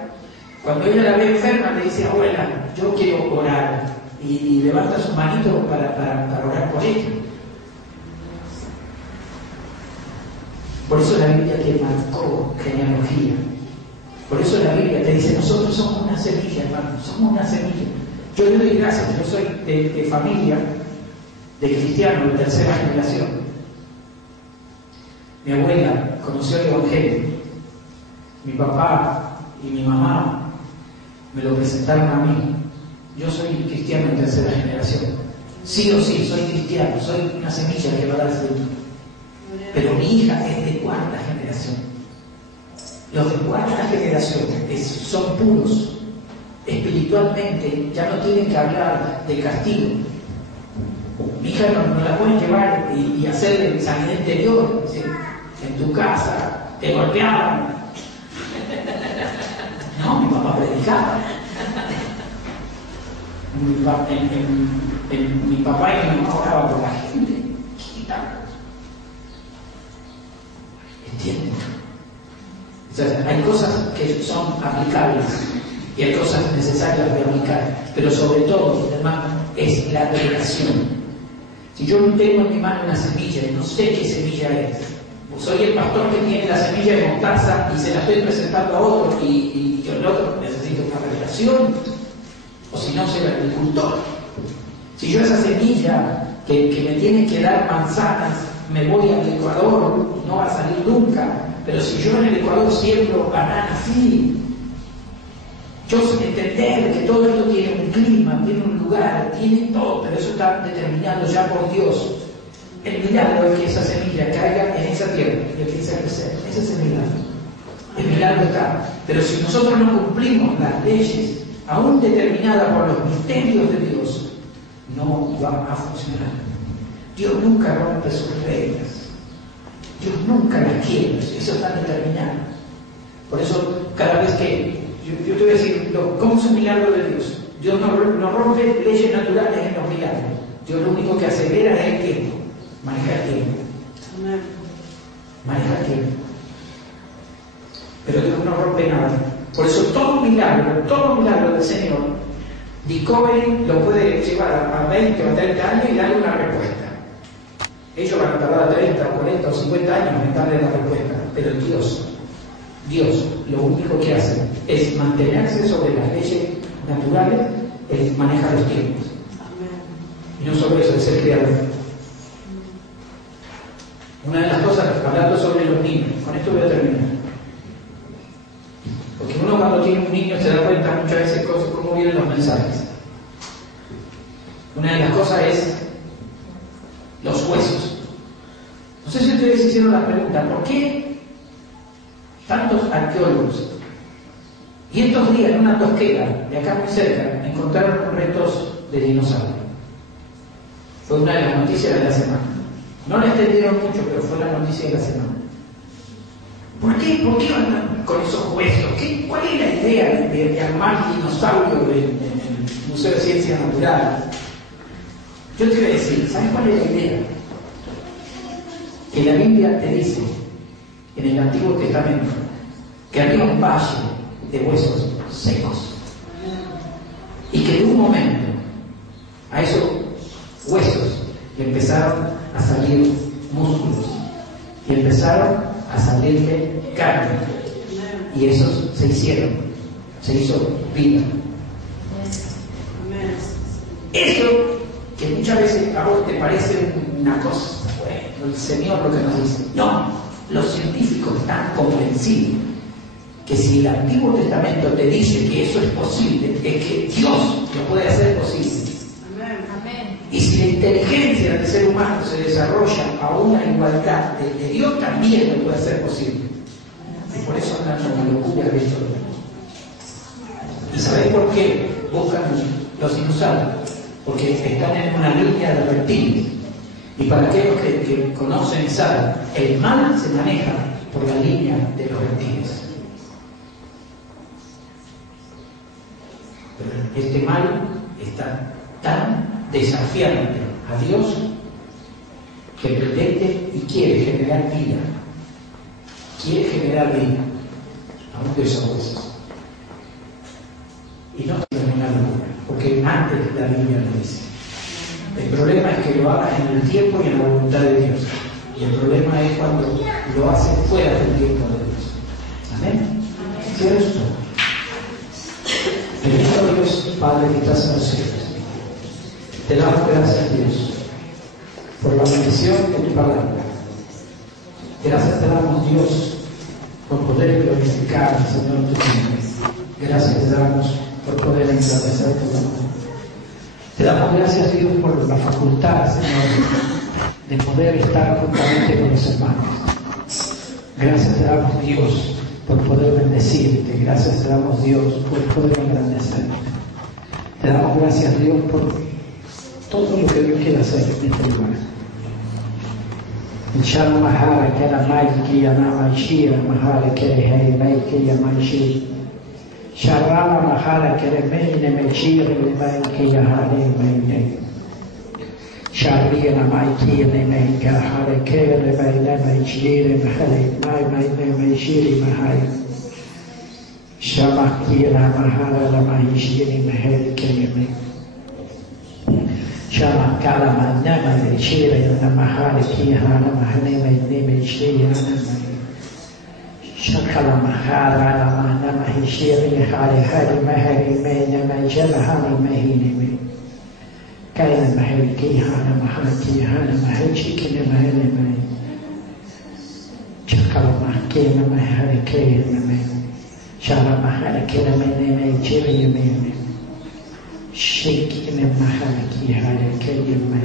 cuando ella la ve enferma, le dice, abuela, yo quiero orar. Y levanta su manito para orar por ella. Por eso la Biblia te marcó genealogía. Por eso la Biblia te dice, nosotros somos una semilla, hermano, somos una semilla. Yo le doy gracias, yo soy de familia, de cristianos de tercera generación. Mi abuela conoció el Evangelio. Mi papá y mi mamá me lo presentaron a mí. Yo soy cristiano de tercera generación. Sí o sí, soy cristiano, soy una semilla que va a dar fruto. Pero mi hija es de cuarta generación. Los de cuarta generación son puros. Espiritualmente ya no tienen que hablar de castigo. Mi hija no la pueden llevar y hacerle sanidad interior. ¿Sí? En tu casa te golpeaban. No, mi papá predicaba. Mi papá y mi mamá oraban por la gente. ¿Entienden? O sea, hay cosas que son aplicables y hay cosas necesarias de aplicar, pero sobre todo, hermano, es la relación. Si yo no tengo en mi mano una semilla y no sé qué semilla es, pues soy el pastor que tiene la semilla de mostaza y se la estoy presentando a otro y yo el otro necesito una relación, o si no, soy el agricultor. Si yo esa semilla que me tiene que dar manzanas, me voy al Ecuador, no va a salir nunca. Pero si yo en el Ecuador siembro bananas, sí. Yo sé entender que todo esto tiene un clima, tiene un lugar, tiene todo, pero eso está determinado ya por Dios. El milagro es que esa semilla caiga en esa tierra y empiece a crecer. Ese es el milagro. El milagro está. Pero si nosotros no cumplimos las leyes, aún determinadas por los misterios de Dios, no va a funcionar. Dios nunca rompe sus reglas. Dios nunca las quiebra. Eso está determinado. Por eso, cada vez que yo te voy a decir, ¿cómo es un milagro de Dios? Dios no rompe leyes naturales en los milagros. Dios lo único que acelera es el tiempo. Maneja el tiempo. Maneja el tiempo. Pero Dios no rompe nada. Por eso todo milagro del Señor, Discovery lo puede llevar a 20 o 30 años y darle una respuesta. Ellos van a tardar 30, 40 o 50 años en darle la respuesta. Pero Dios lo único que hace es mantenerse sobre las leyes naturales, es manejar los tiempos. Y no solo eso, es el creador. Una de las cosas, hablando sobre los niños, con esto voy a terminar. Porque uno cuando tiene un niño se da cuenta muchas veces cómo vienen los mensajes. Una de las cosas es los huesos. No sé si ustedes hicieron la pregunta, ¿por qué tantos arqueólogos? Y estos días en una tosquera de acá muy cerca encontraron restos de dinosaurios. Fue una de las noticias de la semana. No la extendieron mucho, pero fue la noticia de la semana. ¿Por qué andan con esos huesos? ¿Cuál es la idea de armar dinosaurios en el Museo de Ciencias Naturales? Yo te voy a decir, ¿sabes cuál es la idea? Que la Biblia te dice, en el Antiguo Testamento, que había un valle de huesos secos y que de un momento a esos huesos le empezaron a salir músculos y empezaron a salirle carne y esos se hizo vida. Eso que muchas veces a vos te parece una cosa, bueno, el Señor lo que nos dice, no, los científicos están convencidos que si el Antiguo Testamento te dice que eso es posible, es que Dios lo puede hacer posible. Amén. Y si la inteligencia del ser humano se desarrolla a una igualdad de Dios, también lo puede hacer posible. Y por eso andan con la locura de esto. ¿Y sabéis por qué buscan los dinosaurios? Porque están en una línea de reptiles. Y para aquellos que conocen y saben, el mal se maneja por la línea de los reptiles. Pero este mal está tan desafiante a Dios que pretende y quiere generar vida. Quiere generar vida aún de esos huesos. Y no es una locura, porque antes la Biblia lo dice. El problema es que lo hagas en el tiempo y en la voluntad de Dios. Y el problema es cuando lo haces fuera del tiempo de Dios. Amén. ¿Cierto? Bendito Dios, Padre que estás en los cielos. Te damos gracias, Dios, por la bendición de tu palabra. Gracias te damos, Dios, por poder glorificar, Señor, tu nombre. Gracias te damos por poder engrandecer tu nombre. Te damos gracias, Dios, por la facultad, Señor, de poder estar juntamente con los hermanos. Gracias te damos, Dios, por poder bendecirte. Gracias te damos, Dios, por poder engrandecerte. Te damos gracias, Dios, por todo lo que Dios quiere hacer en este lugar. Inshallah mahara kera maiki yana shira mahara kere hey maiki yamashi sharama mahara kere mene mechira maiki yahare mene sharriya maiki yana maika hare kere mene mechira mahare mai mechiri mahare shamakira mahara la mahishiri mahare kere mene Shama kala manama de shira yana mahari kihana mahane me shira yana shakala mahara la manama hishiri hari hari mahari me nama jala hari mahini me kala mahari kihana mahari kihana mahari chikine mahane me shakala mahkina mahari kihana me shala mahari kina me chiri me Shaking in my hand, he had a key in my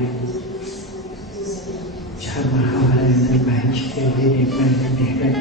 Chamaha and my chicken in my